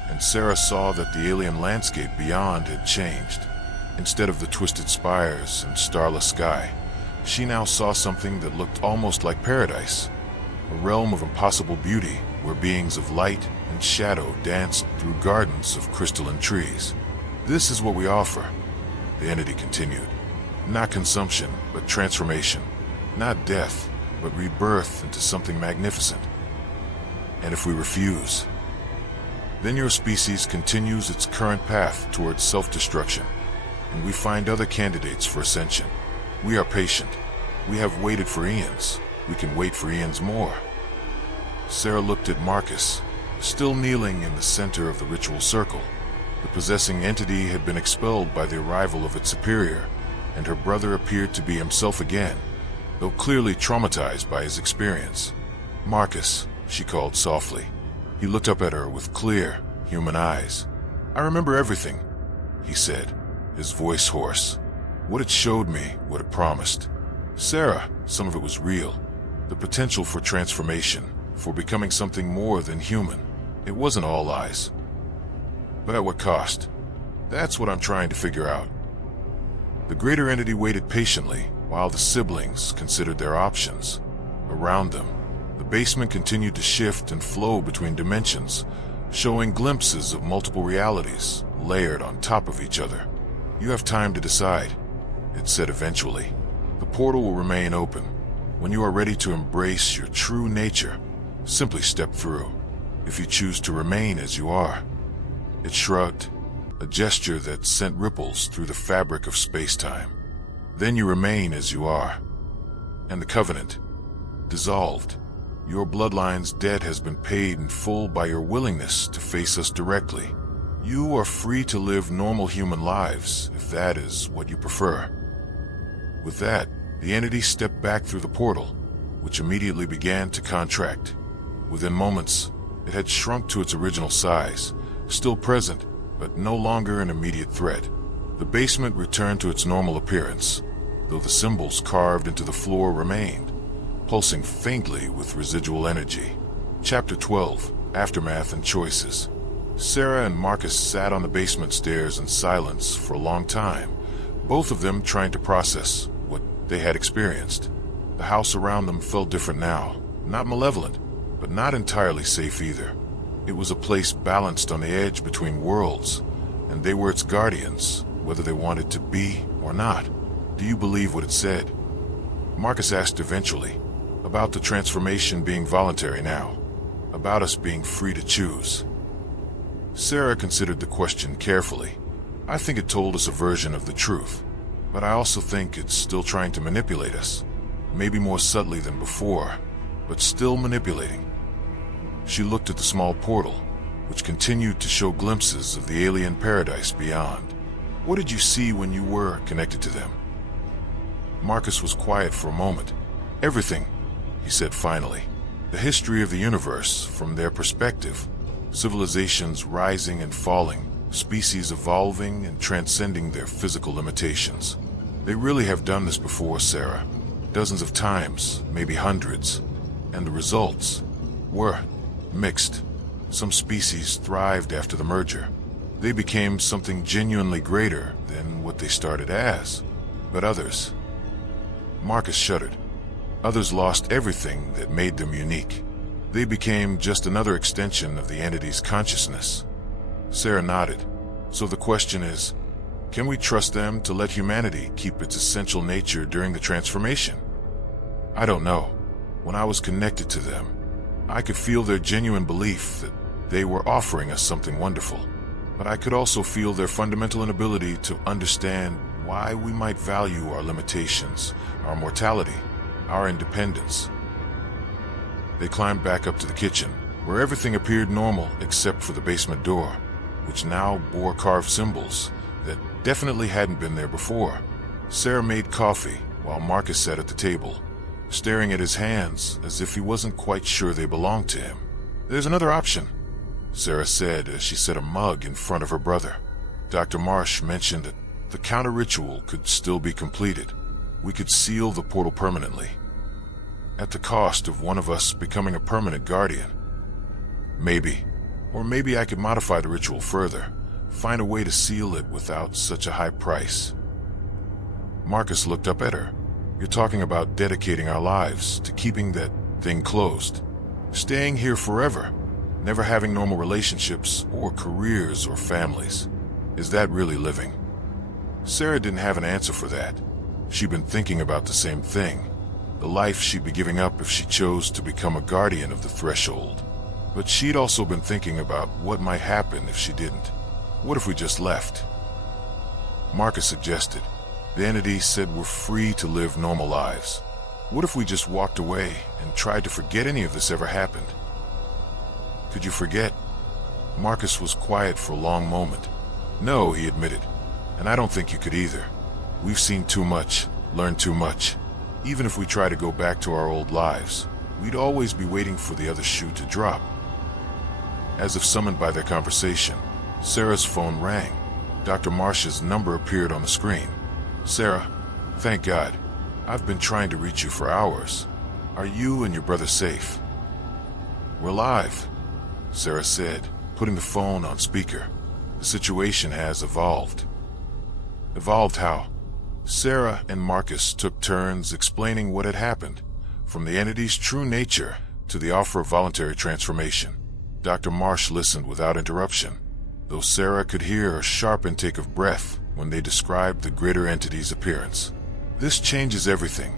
and Sarah saw that the alien landscape beyond had changed. Instead of the twisted spires and starless sky, she now saw something that looked almost like paradise, a realm of impossible beauty where beings of light and shadow danced through gardens of crystalline trees. "This is what we offer," the entity continued. "Not consumption, but transformation. Not death, but rebirth into something magnificent. And if we refuse, then your species continues its current path towards self-destruction, and we find other candidates for ascension. We are patient. We have waited for eons. We can wait for eons more." Sarah looked at Marcus, still kneeling in the center of the ritual circle. The possessing entity had been expelled by the arrival of its superior, and her brother appeared to be himself again, though clearly traumatized by his experience. "Marcus," she called softly. He looked up at her with clear, human eyes. "I remember everything," he said, his voice hoarse. "What it showed me, what it promised. Sarah, some of it was real. The potential for transformation, for becoming something more than human. It wasn't all lies. But at what cost? That's what I'm trying to figure out." The greater entity waited patiently while the siblings considered their options. Around them, the basement continued to shift and flow between dimensions, showing glimpses of multiple realities layered on top of each other. "You have time to decide," it said eventually. "The portal will remain open. When you are ready to embrace your true nature, simply step through. If you choose to remain as you are." It shrugged, a gesture that sent ripples through the fabric of space-time. "Then you remain as you are." And the Covenant dissolved. Your bloodline's debt has been paid in full by your willingness to face us directly. You are free to live normal human lives, if that is what you prefer. With that, the entity stepped back through the portal, which immediately began to contract. Within moments, it had shrunk to its original size, still present, but no longer an immediate threat. The basement returned to its normal appearance, though the symbols carved into the floor remained, pulsing faintly with residual energy. Chapter 12. Aftermath and Choices. Sarah and Marcus sat on the basement stairs in silence for a long time, both of them trying to process what they had experienced. The house around them felt different now, not malevolent, but not entirely safe either. It was a place balanced on the edge between worlds, and they were its guardians, whether they wanted to be or not. "Do you believe what it said?" Marcus asked eventually, about the transformation being voluntary now. about us being free to choose. Sarah considered the question carefully. I think it told us a version of the truth, but I also think it's still trying to manipulate us. Maybe more subtly than before, but still manipulating. She looked at the small portal, which continued to show glimpses of the alien paradise beyond. What did you see when you were connected to them? Marcus was quiet for a moment. Everything, he said finally. The history of the universe from their perspective. Civilizations rising and falling, species evolving and transcending their physical limitations. They really have done this before, Sarah. Dozens of times, maybe hundreds. And the results were mixed. Some species thrived after the merger. They became something genuinely greater than what they started as. But others... Marcus shuddered. Others lost everything that made them unique. They became just another extension of the entity's consciousness. Sarah nodded. So the question is, can we trust them to let humanity keep its essential nature during the transformation? I don't know. When I was connected to them, I could feel their genuine belief that they were offering us something wonderful. But I could also feel their fundamental inability to understand why we might value our limitations, our mortality, our independence. They climbed back up to the kitchen, where everything appeared normal except for the basement door, which now bore carved symbols that definitely hadn't been there before. Sarah made coffee while Marcus sat at the table, staring at his hands as if he wasn't quite sure they belonged to him. There's another option, Sarah said as she set a mug in front of her brother. Dr. Marsh mentioned that the counter-ritual could still be completed. We could seal the portal permanently, at the cost of one of us becoming a permanent guardian. Maybe. Or maybe I could modify the ritual further, find a way to seal it without such a high price. Marcus looked up at her. You're talking about dedicating our lives to keeping that thing closed. Staying here forever, never having normal relationships or careers or families. Is that really living? Sarah didn't have an answer for that. She'd been thinking about the same thing. The life she'd be giving up if she chose to become a guardian of the threshold. But she'd also been thinking about what might happen if she didn't. What if we just left? Marcus suggested. The entity said we're free to live normal lives. What if we just walked away and tried to forget any of this ever happened? Could you forget? Marcus was quiet for a long moment. No, he admitted. And I don't think you could either. We've seen too much, learned too much. Even if we try to go back to our old lives, we'd always be waiting for the other shoe to drop. As if summoned by their conversation, Sarah's phone rang. Dr. Marsh's number appeared on the screen. Sarah, thank God. I've been trying to reach you for hours. Are you and your brother safe? We're live, Sarah said, putting the phone on speaker. The situation has evolved. Evolved how? Sarah and Marcus took turns explaining what had happened, from the entity's true nature to the offer of voluntary transformation. Dr. Marsh listened without interruption, though Sarah could hear a sharp intake of breath when they described the greater entity's appearance. This changes everything,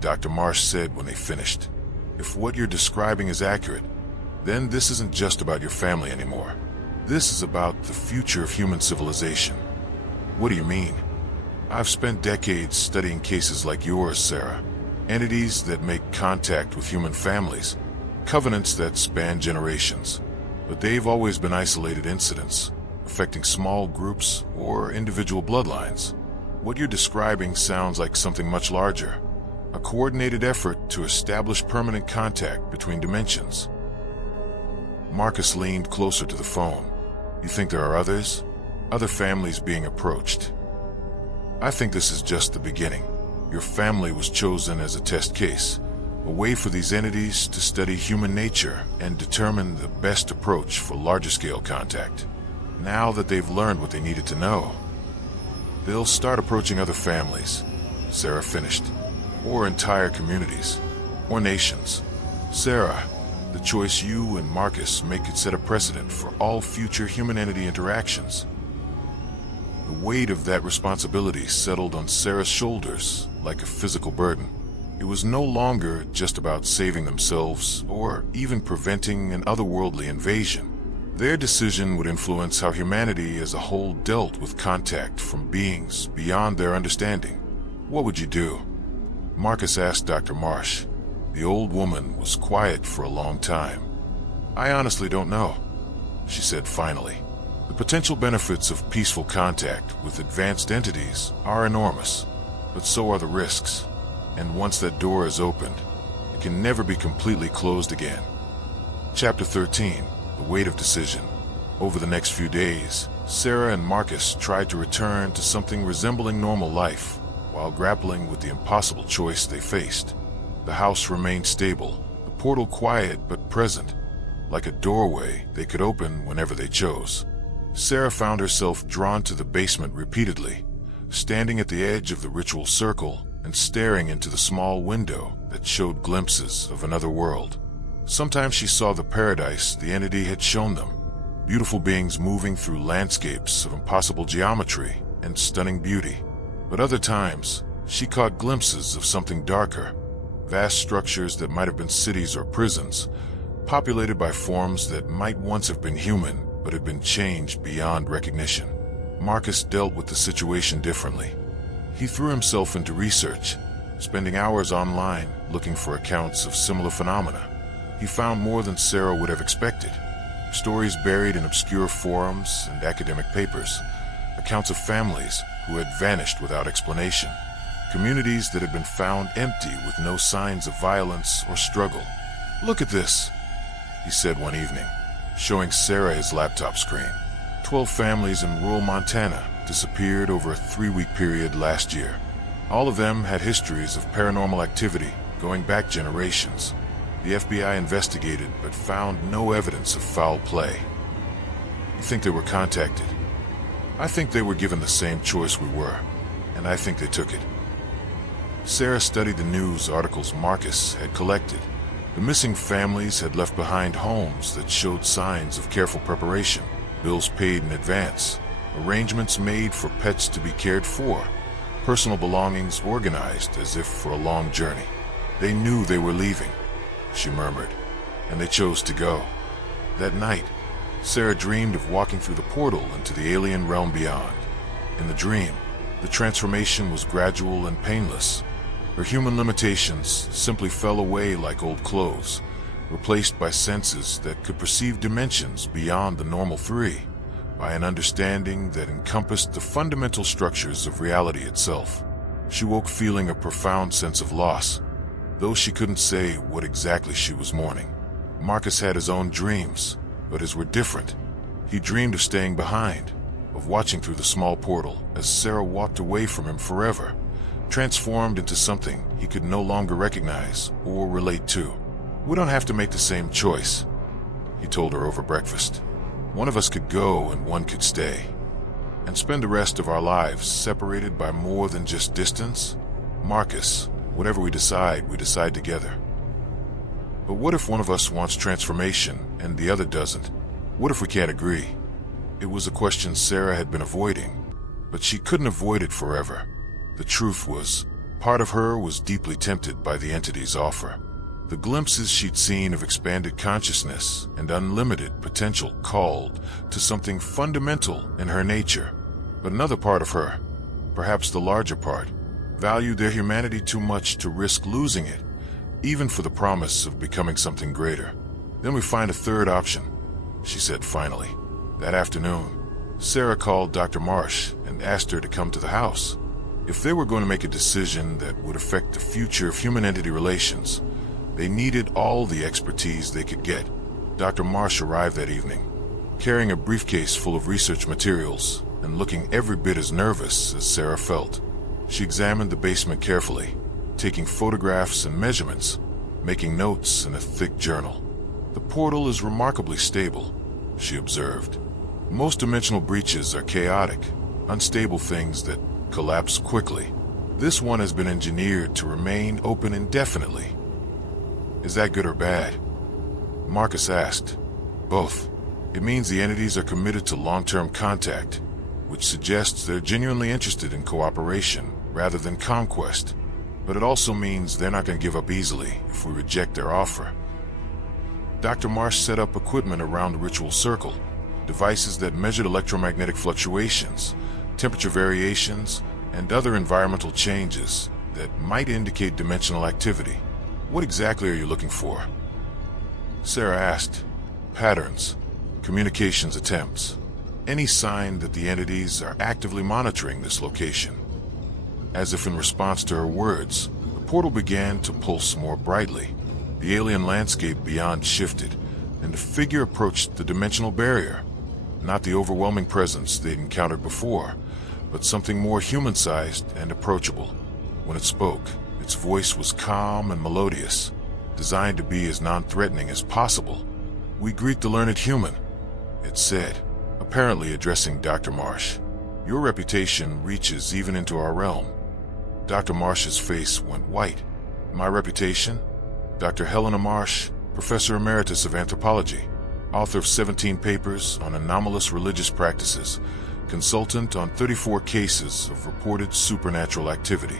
Dr. Marsh said when they finished. If what you're describing is accurate, then this isn't just about your family anymore. This is about the future of human civilization. What do you mean? I've spent decades studying cases like yours, Sarah. Entities that make contact with human families. Covenants that span generations. But they've always been isolated incidents, affecting small groups or individual bloodlines. What you're describing sounds like something much larger. A coordinated effort to establish permanent contact between dimensions. Marcus leaned closer to the phone. You think there are others? Other families being approached? I think this is just the beginning. Your family was chosen as a test case, a way for these entities to study human nature and determine the best approach for larger-scale contact. Now that they've learned what they needed to know, they'll start approaching other families, Sarah finished, or entire communities, or nations. Sarah, the choice you and Marcus make could set a precedent for all future human entity interactions. The weight of that responsibility settled on Sarah's shoulders like a physical burden. It was no longer just about saving themselves or even preventing an otherworldly invasion. Their decision would influence how humanity as a whole dealt with contact from beings beyond their understanding. "What would you do?" Marcus asked Dr. Marsh. The old woman was quiet for a long time. "I honestly don't know," she said finally. "The potential benefits of peaceful contact with advanced entities are enormous, but so are the risks. And once that door is opened, it can never be completely closed again." Chapter 13. The Weight of Decision. Over the next few days, Sarah and Marcus tried to return to something resembling normal life while grappling with the impossible choice they faced. The house remained stable, the portal quiet but present, like a doorway they could open whenever they chose. Sarah found herself drawn to the basement repeatedly, standing at the edge of the ritual circle and staring into the small window that showed glimpses of another world. Sometimes she saw the paradise the entity had shown them, beautiful beings moving through landscapes of impossible geometry and stunning beauty. But other times, she caught glimpses of something darker, vast structures that might have been cities or prisons, populated by forms that might once have been human but had been changed beyond recognition. Marcus dealt with the situation differently. He threw himself into research, spending hours online looking for accounts of similar phenomena. He found more than Sarah would have expected. Stories buried in obscure forums and academic papers, accounts of families who had vanished without explanation, communities that had been found empty with no signs of violence or struggle. "Look at this," he said one evening, showing Sarah his laptop screen. 12 families in rural Montana disappeared over a 3-week period last year. All of them had histories of paranormal activity going back generations. The FBI investigated but found no evidence of foul play. "You think they were contacted?" "I think they were given the same choice we were, and I think they took it." Sarah studied the news articles Marcus had collected. The missing families had left behind homes that showed signs of careful preparation, bills paid in advance, arrangements made for pets to be cared for, personal belongings organized as if for a long journey. "They knew they were leaving," she murmured, "and they chose to go." That night, Sarah dreamed of walking through the portal into the alien realm beyond. In the dream, the transformation was gradual and painless. Her human limitations simply fell away like old clothes, replaced by senses that could perceive dimensions beyond the normal 3, by an understanding that encompassed the fundamental structures of reality itself. She woke feeling a profound sense of loss, though she couldn't say what exactly she was mourning. Marcus had his own dreams, but his were different. He dreamed of staying behind, of watching through the small portal as Sarah walked away from him forever, transformed into something he could no longer recognize or relate to. "We don't have to make the same choice," he told her over breakfast. "One of us could go and one could stay, and spend the rest of our lives separated by more than just distance. Marcus, whatever we decide together." "But what if one of us wants transformation and the other doesn't? What if we can't agree?" It was a question Sarah had been avoiding, but she couldn't avoid it forever. The truth was, part of her was deeply tempted by the entity's offer. The glimpses she'd seen of expanded consciousness and unlimited potential called to something fundamental in her nature. But another part of her, perhaps the larger part, valued their humanity too much to risk losing it, even for the promise of becoming something greater. "Then we find a third option," she said finally. That afternoon, Sarah called Dr. Marsh and asked her to come to the house. If they were going to make a decision that would affect the future of human-entity relations, they needed all the expertise they could get. Dr. Marsh arrived that evening, carrying a briefcase full of research materials and looking every bit as nervous as Sarah felt. She examined the basement carefully, taking photographs and measurements, making notes in a thick journal. "The portal is remarkably stable," she observed. "Most dimensional breaches are chaotic, unstable things that collapse quickly. This one has been engineered to remain open indefinitely." "Is that good or bad?" Marcus asked. "Both. It means the entities are committed to long-term contact, which suggests they're genuinely interested in cooperation rather than conquest. but it also means they're not going to give up easily if we reject their offer. Dr. Marsh set up equipment around the ritual circle, devices that measured electromagnetic fluctuations, temperature variations, and other environmental changes that might indicate dimensional activity. What exactly are you looking for? Sarah asked. Patterns, communications attempts, any sign that the entities are actively monitoring this location. As if in response to her words, the portal began to pulse more brightly. The alien landscape beyond shifted, and a figure approached the dimensional barrier. Not the overwhelming presence they'd encountered before, but something more human-sized and approachable. When it spoke, its voice was calm and melodious, designed to be as non-threatening as possible. "We greet the learned human," it said, apparently addressing Dr. Marsh. "Your reputation reaches even into our realm." Dr. Marsh's face went white. "My reputation?" Dr. Helena Marsh, Professor Emeritus of Anthropology, author of 17 papers on anomalous religious practices, consultant on 34 cases of reported supernatural activity.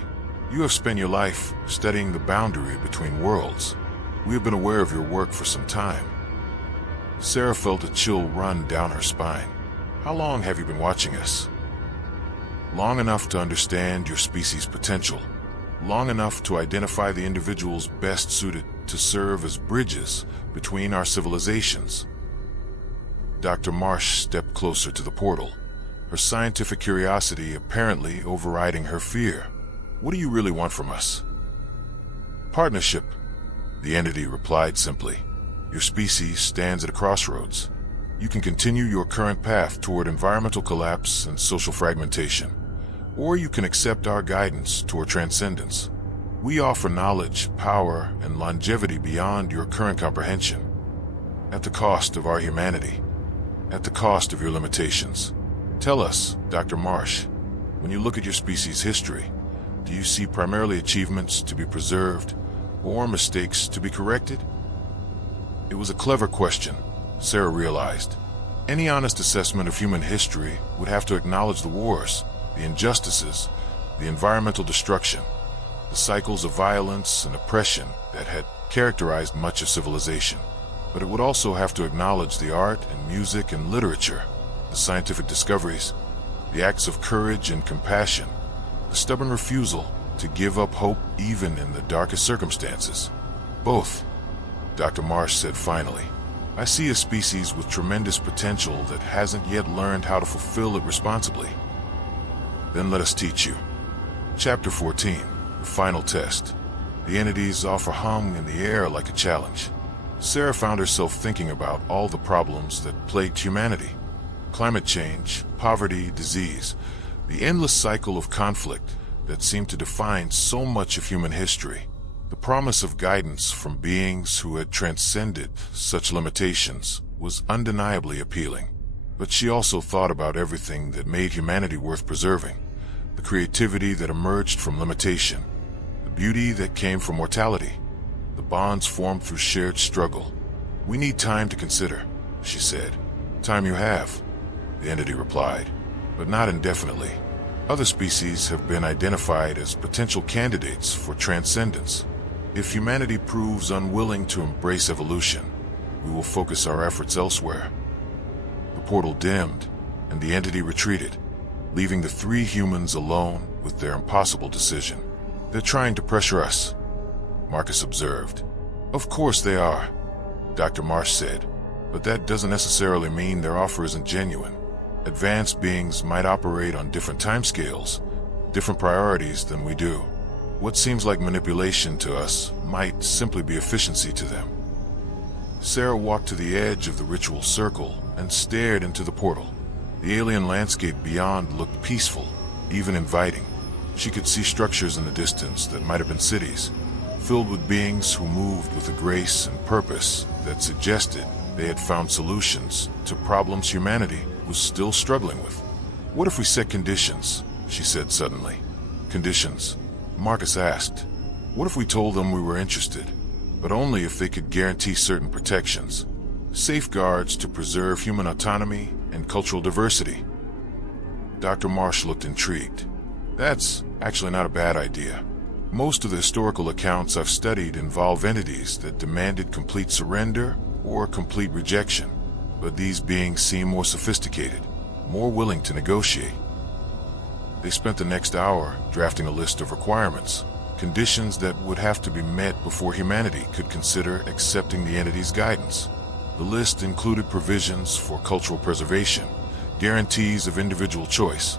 You have spent your life studying the boundary between worlds. We have been aware of your work for some time. Sarah felt a chill run down her spine. "How long have you been watching us?" "Long enough to understand your species' potential. Long enough to identify the individuals best suited to serve as bridges between our civilizations." Dr. Marsh stepped closer to the portal, her scientific curiosity apparently overriding her fear. "What do you really want from us?" "Partnership," the entity replied simply. "Your species stands at a crossroads. You can continue your current path toward environmental collapse and social fragmentation, or you can accept our guidance toward transcendence. We offer knowledge, power, and longevity beyond your current comprehension, at the cost of our humanity, at the cost of your limitations. Tell us, Dr. Marsh, when you look at your species' history, do you see primarily achievements to be preserved or mistakes to be corrected?" It was a clever question, Sarah realized. Any honest assessment of human history would have to acknowledge the wars, the injustices, the environmental destruction, the cycles of violence and oppression that had characterized much of civilization. But it would also have to acknowledge the art and music and literature, the scientific discoveries, the acts of courage and compassion, the stubborn refusal to give up hope even in the darkest circumstances. "Both," Dr. Marsh said finally. "I see a species with tremendous potential that hasn't yet learned how to fulfill it responsibly." "Then let us teach you." Chapter 14, the final test. The entities offer hung in the air like a challenge. Sarah found herself thinking about all the problems that plagued humanity. Climate change, poverty, disease, the endless cycle of conflict that seemed to define so much of human history. The promise of guidance from beings who had transcended such limitations was undeniably appealing. But she also thought about everything that made humanity worth preserving, the creativity that emerged from limitation, the beauty that came from mortality, the bonds formed through shared struggle. "We need time to consider," she said. "Time you have," the entity replied, "but not indefinitely. Other species have been identified as potential candidates for transcendence. If humanity proves unwilling to embrace evolution, we will focus our efforts elsewhere." The portal dimmed, and the entity retreated, leaving the three humans alone with their impossible decision. "They're trying to pressure us," Marcus observed. "Of course they are," Dr. Marsh said, "but that doesn't necessarily mean their offer isn't genuine. Advanced beings might operate on different timescales, different priorities than we do. What seems like manipulation to us might simply be efficiency to them." Sarah walked to the edge of the ritual circle and stared into the portal. The alien landscape beyond looked peaceful, even inviting. She could see structures in the distance that might have been cities, filled with beings who moved with a grace and purpose that suggested they had found solutions to problems humanity was still struggling with. "What if we set conditions?" she said suddenly. "Conditions?" Marcus asked. "What if we told them we were interested, but only if they could guarantee certain protections, safeguards to preserve human autonomy and cultural diversity?" Dr. Marsh looked intrigued. "That's actually not a bad idea. Most of the historical accounts I've studied involve entities that demanded complete surrender or complete rejection, but these beings seem more sophisticated, more willing to negotiate. They spent the next hour drafting a list of requirements, conditions that would have to be met before humanity could consider accepting the entity's guidance. The list included provisions for cultural preservation, guarantees of individual choice,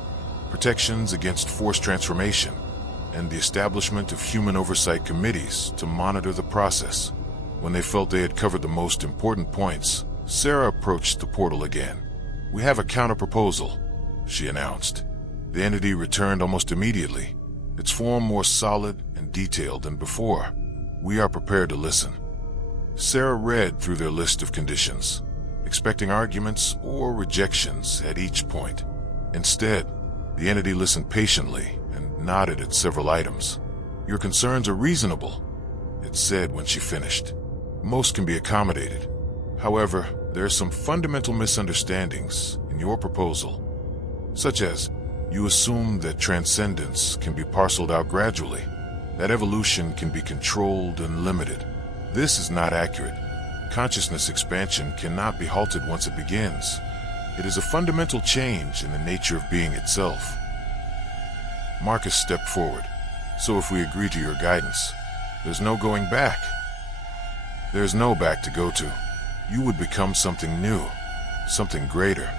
protections against forced transformation, and the establishment of human oversight committees to monitor the process. When they felt they had covered the most important points, Sarah approached the portal again. "We have a counter-proposal," she announced. The entity returned almost immediately, its form more solid and detailed than before. "We are prepared to listen." Sarah read through their list of conditions, expecting arguments or rejections at each point. Instead, the entity listened patiently and nodded at several items. "Your concerns are reasonable," it said when she finished. "Most can be accommodated. However, there are some fundamental misunderstandings in your proposal, such as you assume that transcendence can be parceled out gradually, that evolution can be controlled and limited. This is not accurate. Consciousness expansion cannot be halted once it begins. It is a fundamental change in the nature of being itself." Marcus stepped forward. "So if we agree to your guidance, there's no going back." "There's no back to go to. You would become something new, something greater.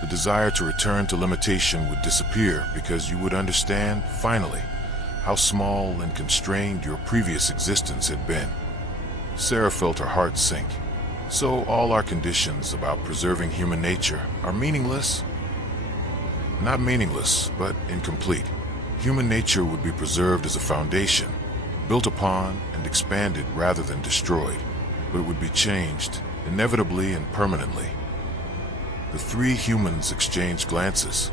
The desire to return to limitation would disappear because you would understand, finally, how small and constrained your previous existence had been." Sarah felt her heart sink. "So all our conditions about preserving human nature are meaningless?" "Not meaningless, but incomplete. Human nature would be preserved as a foundation, built upon and expanded rather than destroyed, but it would be changed, inevitably and permanently." The three humans exchanged glances.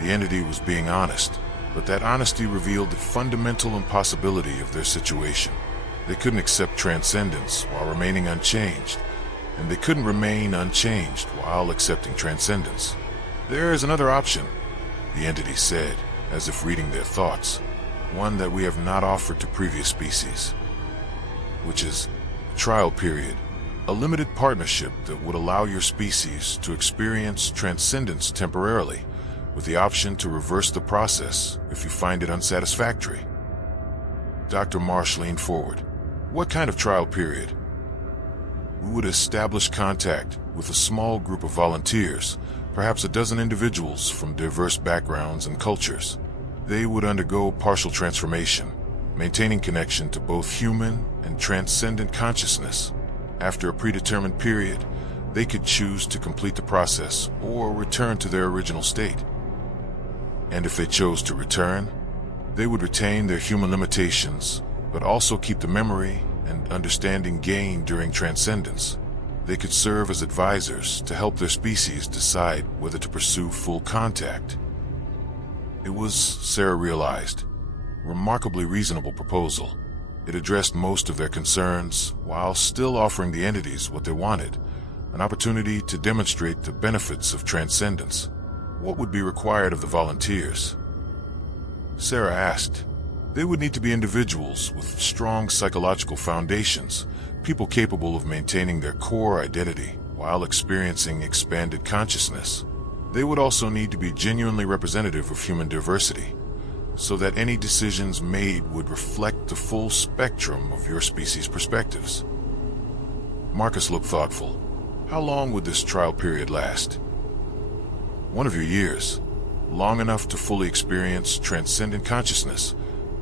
The entity was being honest, but that honesty revealed the fundamental impossibility of their situation. They couldn't accept transcendence while remaining unchanged, and they couldn't remain unchanged while accepting transcendence. "There is another option," the entity said, as if reading their thoughts, "one that we have not offered to previous species, which is a trial period, a limited partnership that would allow your species to experience transcendence temporarily, with the option to reverse the process if you find it unsatisfactory." Dr. Marsh leaned forward. "What kind of trial period?" "We would establish contact with a small group of volunteers, perhaps a dozen individuals from diverse backgrounds and cultures. They would undergo partial transformation, maintaining connection to both human and transcendent consciousness. After a predetermined period, they could choose to complete the process or return to their original state. And if they chose to return, they would retain their human limitations, but also keep the memory and understanding gained during transcendence. They could serve as advisors to help their species decide whether to pursue full contact." It was, Sarah realized, a remarkably reasonable proposal. It addressed most of their concerns while still offering the entities what they wanted, an opportunity to demonstrate the benefits of transcendence. What would be required of the volunteers? Sarah asked. They would need to be individuals with strong psychological foundations, people capable of maintaining their core identity while experiencing expanded consciousness. They would also need to be genuinely representative of human diversity, so that any decisions made would reflect the full spectrum of your species' perspectives. Marcus looked thoughtful. "How long would this trial period last?" "1 of your years, long enough to fully experience transcendent consciousness,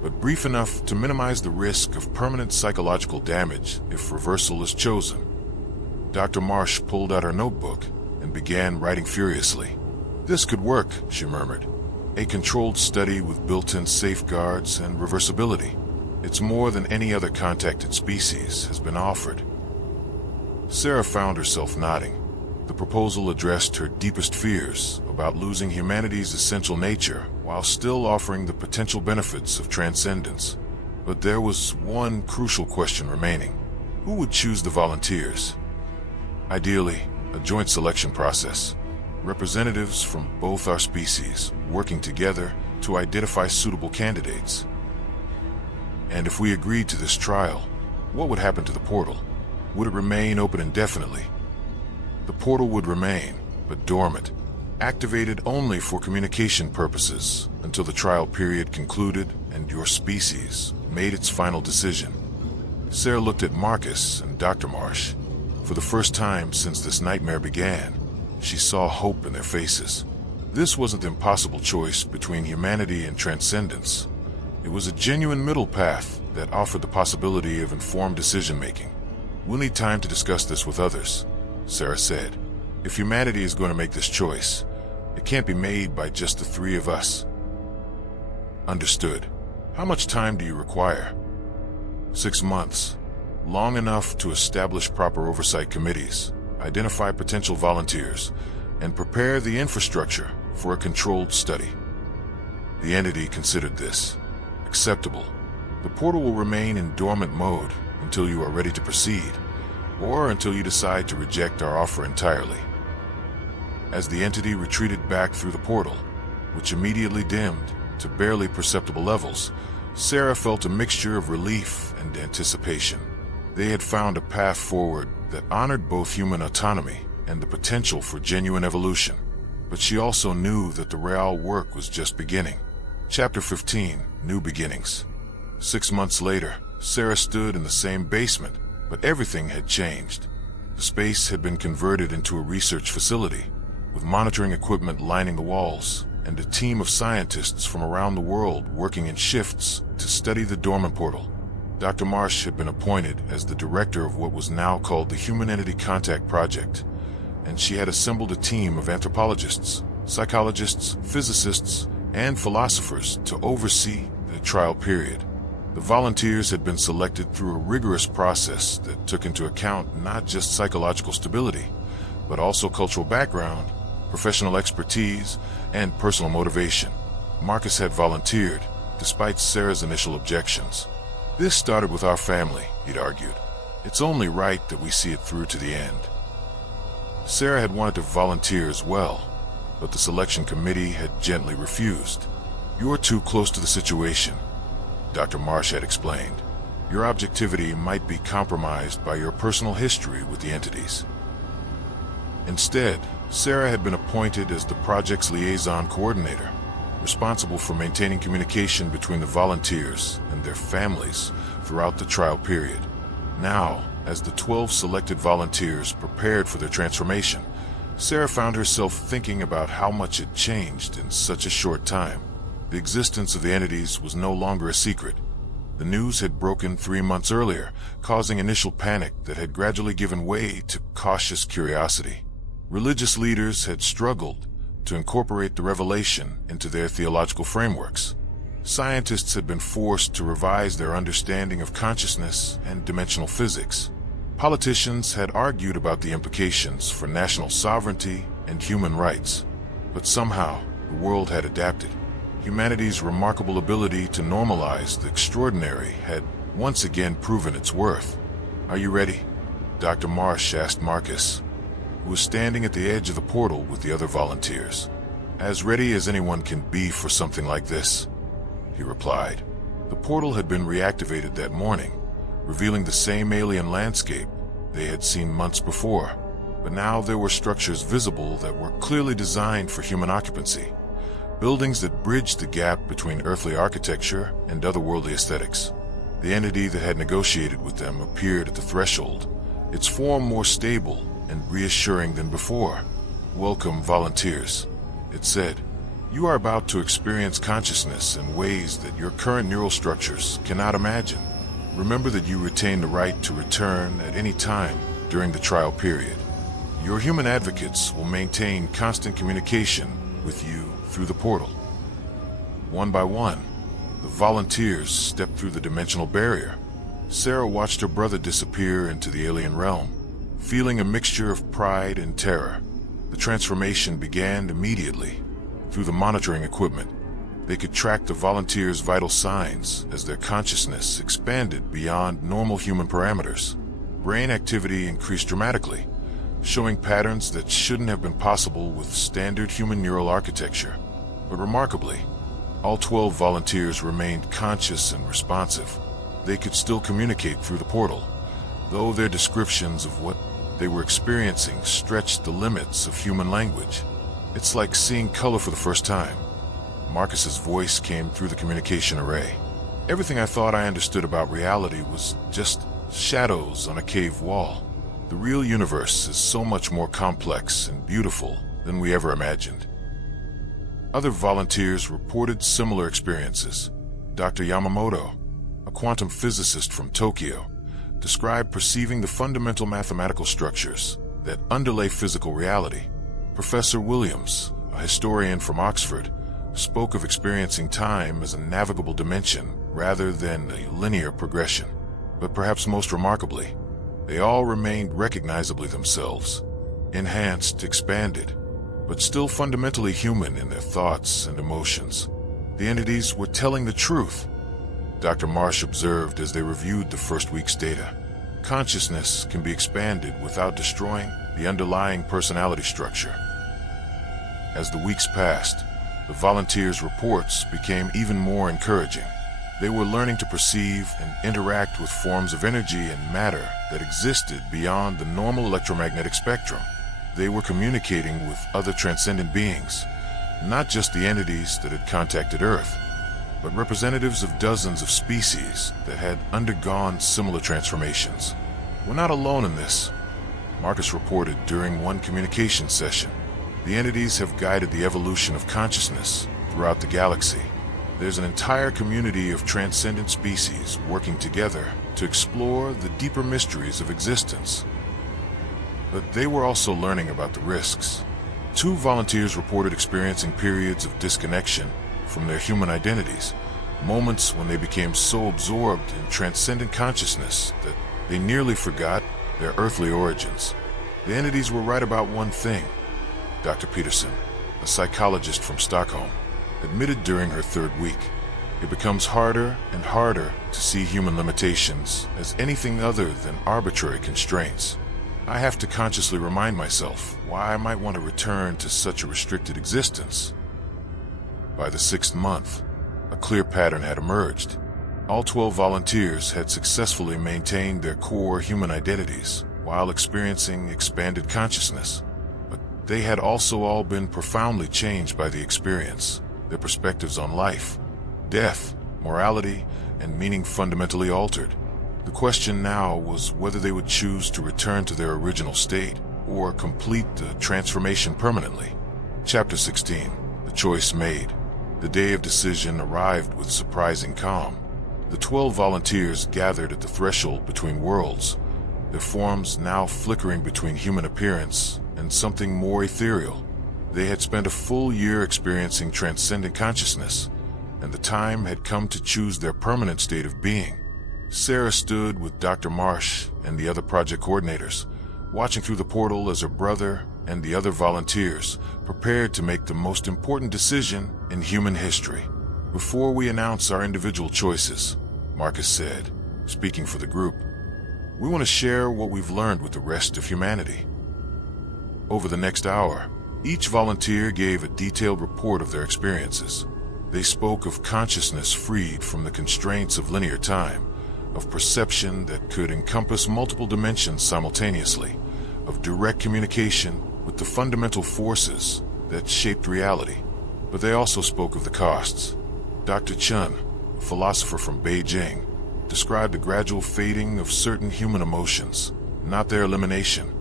but brief enough to minimize the risk of permanent psychological damage if reversal is chosen." Dr. Marsh pulled out her notebook and began writing furiously. "This could work," she murmured. "A controlled study with built-in safeguards and reversibility. It's more than any other contacted species has been offered." Sarah found herself nodding. The proposal addressed her deepest fears about losing humanity's essential nature while still offering the potential benefits of transcendence. But there was one crucial question remaining. Who would choose the volunteers? Ideally, a joint selection process. Representatives from both our species working together to identify suitable candidates. And if we agreed to this trial, what would happen to the portal? Would it remain open indefinitely? The portal would remain, but dormant, activated only for communication purposes until the trial period concluded and your species made its final decision. Sarah looked at Marcus and Dr. Marsh. For the first time since this nightmare began, she saw hope in their faces. This wasn't an impossible choice between humanity and transcendence. It was a genuine middle path that offered the possibility of informed decision-making. "We'll need time to discuss this with others," Sarah said. "If humanity is going to make this choice, it can't be made by just the three of us." "Understood. How much time do you require?" 6 months. Long enough to establish proper oversight committees, identify potential volunteers, and prepare the infrastructure for a controlled study. The entity considered this acceptable. The portal will remain in dormant mode until you are ready to proceed, or until you decide to reject our offer entirely. As the entity retreated back through the portal, which immediately dimmed to barely perceptible levels, Sarah felt a mixture of relief and anticipation. They had found a path forward that honored both human autonomy and the potential for genuine evolution. But she also knew that the real work was just beginning. Chapter 15, New Beginnings. 6 months later, Sarah stood in the same basement, but everything had changed. The space had been converted into a research facility, with monitoring equipment lining the walls, and a team of scientists from around the world working in shifts to study the dormant portal. Dr. Marsh had been appointed as the director of what was now called the Human Entity Contact Project, and she had assembled a team of anthropologists, psychologists, physicists, and philosophers to oversee the trial period. The volunteers had been selected through a rigorous process that took into account not just psychological stability, but also cultural background, professional expertise, and personal motivation. Marcus had volunteered, despite Sarah's initial objections. "This started with our family," he'd argued. "It's only right that we see it through to the end." Sarah had wanted to volunteer as well, but the selection committee had gently refused. "You're too close to the situation," Dr. Marsh had explained. "Your objectivity might be compromised by your personal history with the entities." Instead, Sarah had been appointed as the project's liaison coordinator, responsible for maintaining communication between the volunteers and their families throughout the trial period. Now, as the 12 selected volunteers prepared for their transformation, Sarah found herself thinking about how much had changed in such a short time. The existence of the entities was no longer a secret. The news had broken 3 months earlier, causing initial panic that had gradually given way to cautious curiosity. Religious leaders had struggled to incorporate the revelation into their theological frameworks. Scientists had been forced to revise their understanding of consciousness and dimensional physics. Politicians had argued about the implications for national sovereignty and human rights. But somehow, the world had adapted. Humanity's remarkable ability to normalize the extraordinary had once again proven its worth. "Are you ready?" Dr. Marsh asked Marcus, who was standing at the edge of the portal with the other volunteers. "As ready as anyone can be for something like this," he replied. The portal had been reactivated that morning, revealing the same alien landscape they had seen months before. But now there were structures visible that were clearly designed for human occupancy. Buildings that bridged the gap between earthly architecture and otherworldly aesthetics. The entity that had negotiated with them appeared at the threshold, its form more stable and reassuring than before. "Welcome, volunteers," it said. "You are about to experience consciousness in ways that your current neural structures cannot imagine. Remember that you retain the right to return at any time during the trial period. Your human advocates will maintain constant communication with you through the portal." One by one, the volunteers stepped through the dimensional barrier. Sarah watched her brother disappear into the alien realm, feeling a mixture of pride and terror. The transformation began immediately. Through the monitoring equipment, they could track the volunteers' vital signs as their consciousness expanded beyond normal human parameters. Brain activity increased dramatically, showing patterns that shouldn't have been possible with standard human neural architecture. But remarkably, all 12 volunteers remained conscious and responsive. they could still communicate through the portal, though their descriptions of what they were experiencing stretched the limits of human language. It's like seeing color for the first time. Marcus's voice came through the communication array. Everything I thought I understood about reality was just shadows on a cave wall. The real universe is so much more complex and beautiful than we ever imagined. Other volunteers reported similar experiences. Dr. Yamamoto, a quantum physicist from Tokyo, described perceiving the fundamental mathematical structures that underlay physical reality. Professor Williams, a historian from Oxford, spoke of experiencing time as a navigable dimension rather than a linear progression. But perhaps most remarkably, they all remained recognizably themselves, enhanced, expanded, but still fundamentally human in their thoughts and emotions. The entities were telling the truth. Dr. Marsh observed as they reviewed the first week's data. Consciousness can be expanded without destroying the underlying personality structure. As the weeks passed, the volunteers' reports became even more encouraging. They were learning to perceive and interact with forms of energy and matter that existed beyond the normal electromagnetic spectrum. They were communicating with other transcendent beings, not just the entities that had contacted Earth, but representatives of dozens of species that had undergone similar transformations. We're not alone in this, Marcus reported during one communication session. The entities have guided the evolution of consciousness throughout the galaxy. There's an entire community of transcendent species working together to explore the deeper mysteries of existence. But they were also learning about the risks. 2 volunteers reported experiencing periods of disconnection from their human identities, moments when they became so absorbed in transcendent consciousness that they nearly forgot their earthly origins. The entities were right about one thing. Dr. Peterson, a psychologist from Stockholm, admitted during her 3rd week, it becomes harder and harder to see human limitations as anything other than arbitrary constraints. I have to consciously remind myself why I might want to return to such a restricted existence. By the 6th month, a clear pattern had emerged. All 12 volunteers had successfully maintained their core human identities while experiencing expanded consciousness. But they had also all been profoundly changed by the experience. Their perspectives on life, death, morality, and meaning fundamentally altered. The question now was whether they would choose to return to their original state or complete the transformation permanently. Chapter 16. The Choice Made. The day of decision arrived with surprising calm. The 12 volunteers gathered at the threshold between worlds, their forms now flickering between human appearance and something more ethereal. They had spent a full year experiencing transcendent consciousness, and the time had come to choose their permanent state of being. Sarah stood with Dr. Marsh and the other project coordinators, watching through the portal as her brother and the other volunteers prepared to make the most important decision in human history. Before we announce our individual choices, Marcus said, speaking for the group, we want to share what we've learned with the rest of humanity. Over the next hour, each volunteer gave a detailed report of their experiences. They spoke of consciousness freed from the constraints of linear time, of perception that could encompass multiple dimensions simultaneously, of direct communication with the fundamental forces that shaped reality. But they also spoke of the costs. Dr. Chun, a philosopher from Beijing, described the gradual fading of certain human emotions, not their elimination,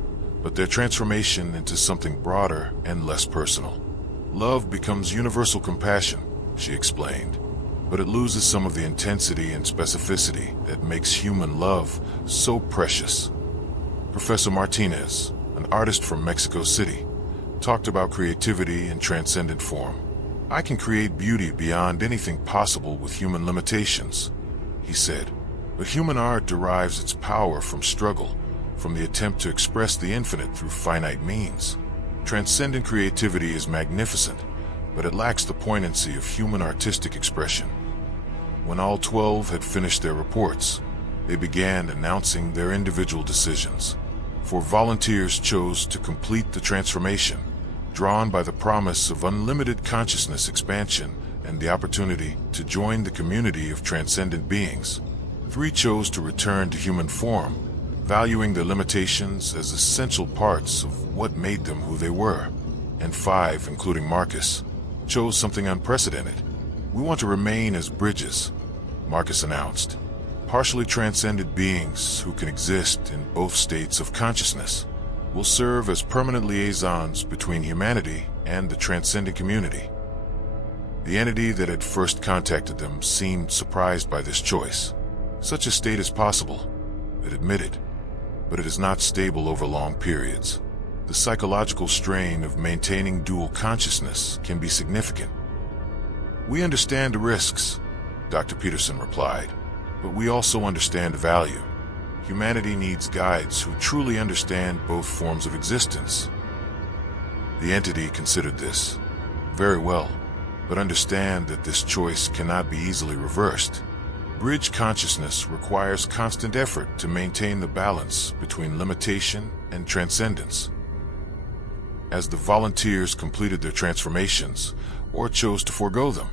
but their transformation into something broader and less personal. Love becomes universal compassion, she explained, but it loses some of the intensity and specificity that makes human love so precious. Professor Martinez, an artist from Mexico City, talked about creativity in transcendent form. I can create beauty beyond anything possible with human limitations, he said, but human art derives its power from struggle, from the attempt to express the infinite through finite means. Transcendent creativity is magnificent, but it lacks the poignancy of human artistic expression. When all 12 had finished their reports, they began announcing their individual decisions. 4 volunteers chose to complete the transformation, drawn by the promise of unlimited consciousness expansion and the opportunity to join the community of transcendent beings. 3 chose to return to human form, valuing their limitations as essential parts of what made them who they were. And 5, including Marcus, chose something unprecedented. "We want to remain as bridges," Marcus announced. "Partially transcended beings who can exist in both states of consciousness will serve as permanent liaisons between humanity and the transcendent community." The entity that had first contacted them seemed surprised by this choice. "Such a state is possible," it admitted, "but it is not stable over long periods. The psychological strain of maintaining dual consciousness can be significant." "We understand the risks," Dr. Peterson replied, "but we also understand the value. Humanity needs guides who truly understand both forms of existence." The entity considered this. "Very well, but understand that this choice cannot be easily reversed. Bridge consciousness requires constant effort to maintain the balance between limitation and transcendence." As the volunteers completed their transformations, or chose to forego them,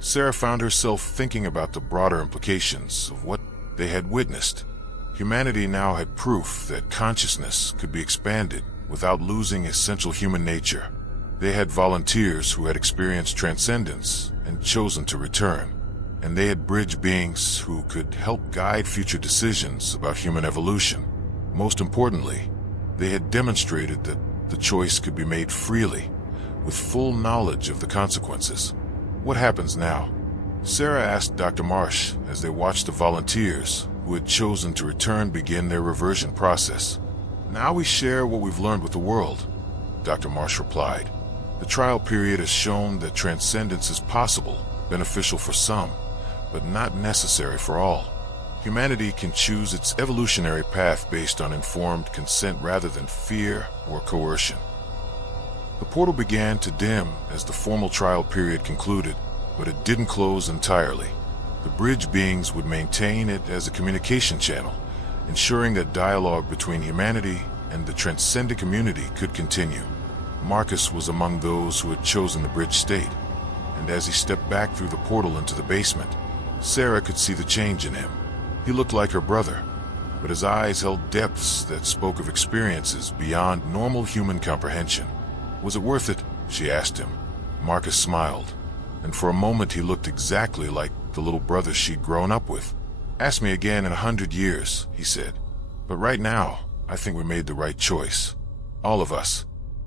Sarah found herself thinking about the broader implications of what they had witnessed. Humanity now had proof that consciousness could be expanded without losing essential human nature. They had volunteers who had experienced transcendence and chosen to return, and they had bridge beings who could help guide future decisions about human evolution. Most importantly, they had demonstrated that the choice could be made freely, with full knowledge of the consequences. "What happens now?" Sarah asked Dr. Marsh as they watched the volunteers who had chosen to return begin their reversion process. "Now we share what we've learned with the world," Dr. Marsh replied. "The trial period has shown that transcendence is possible, beneficial for some, but not necessary for all. Humanity can choose its evolutionary path based on informed consent rather than fear or coercion." The portal began to dim as the formal trial period concluded, but it didn't close entirely. The bridge beings would maintain it as a communication channel, ensuring that dialogue between humanity and the transcendent community could continue. Marcus was among those who had chosen the bridge state, and as he stepped back through the portal into the basement, Sarah could see the change in him. He looked like her brother, but his eyes held depths that spoke of experiences beyond normal human comprehension. "Was it worth it?" she asked him. Marcus smiled, and for a moment he looked exactly like the little brother she'd grown up with. "Ask me again in 100 years, he said. "But right now, I think we made the right choice. All of us."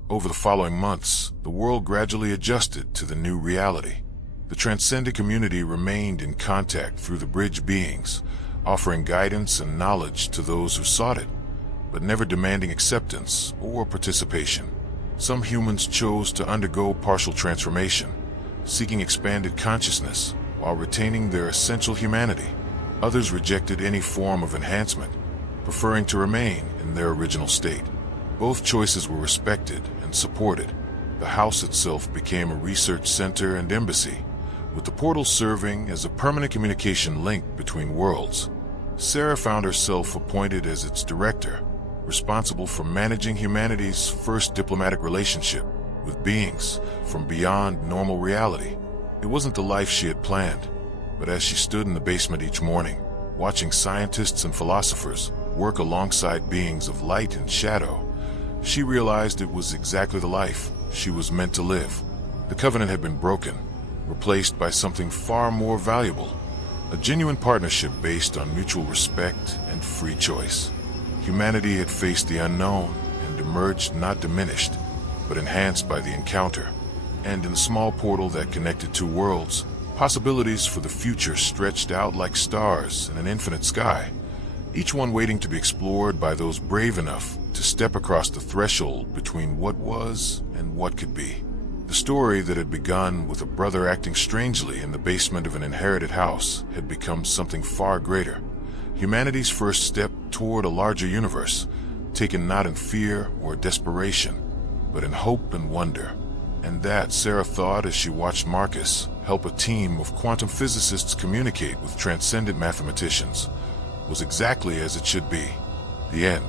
Over the following months, the world gradually adjusted to the new reality. The transcendent community remained in contact through the bridge beings, offering guidance and knowledge to those who sought it, but never demanding acceptance or participation. Some humans chose to undergo partial transformation, seeking expanded consciousness while retaining their essential humanity. Others rejected any form of enhancement, preferring to remain in their original state. Both choices were respected and supported. The house itself became a research center and embassy, with the portal serving as a permanent communication link between worlds. Sarah found herself appointed as its director, responsible for managing humanity's first diplomatic relationship with beings from beyond normal reality. It wasn't the life she had planned, but as she stood in the basement each morning, watching scientists and philosophers work alongside beings of light and shadow, she realized it was exactly the life she was meant to live. The covenant had been broken, replaced by something far more valuable, a genuine partnership based on mutual respect and free choice. Humanity had faced the unknown and emerged not diminished, but enhanced by the encounter. And in the small portal that connected two worlds, possibilities for the future stretched out like stars in an infinite sky, each one waiting to be explored by those brave enough to step across the threshold between what was and what could be. The story that had begun with a brother acting strangely in the basement of an inherited house had become something far greater. Humanity's first step toward a larger universe, taken not in fear or desperation, but in hope and wonder. And that, Sarah thought as she watched Marcus help a team of quantum physicists communicate with transcendent mathematicians, was exactly as it should be. The end.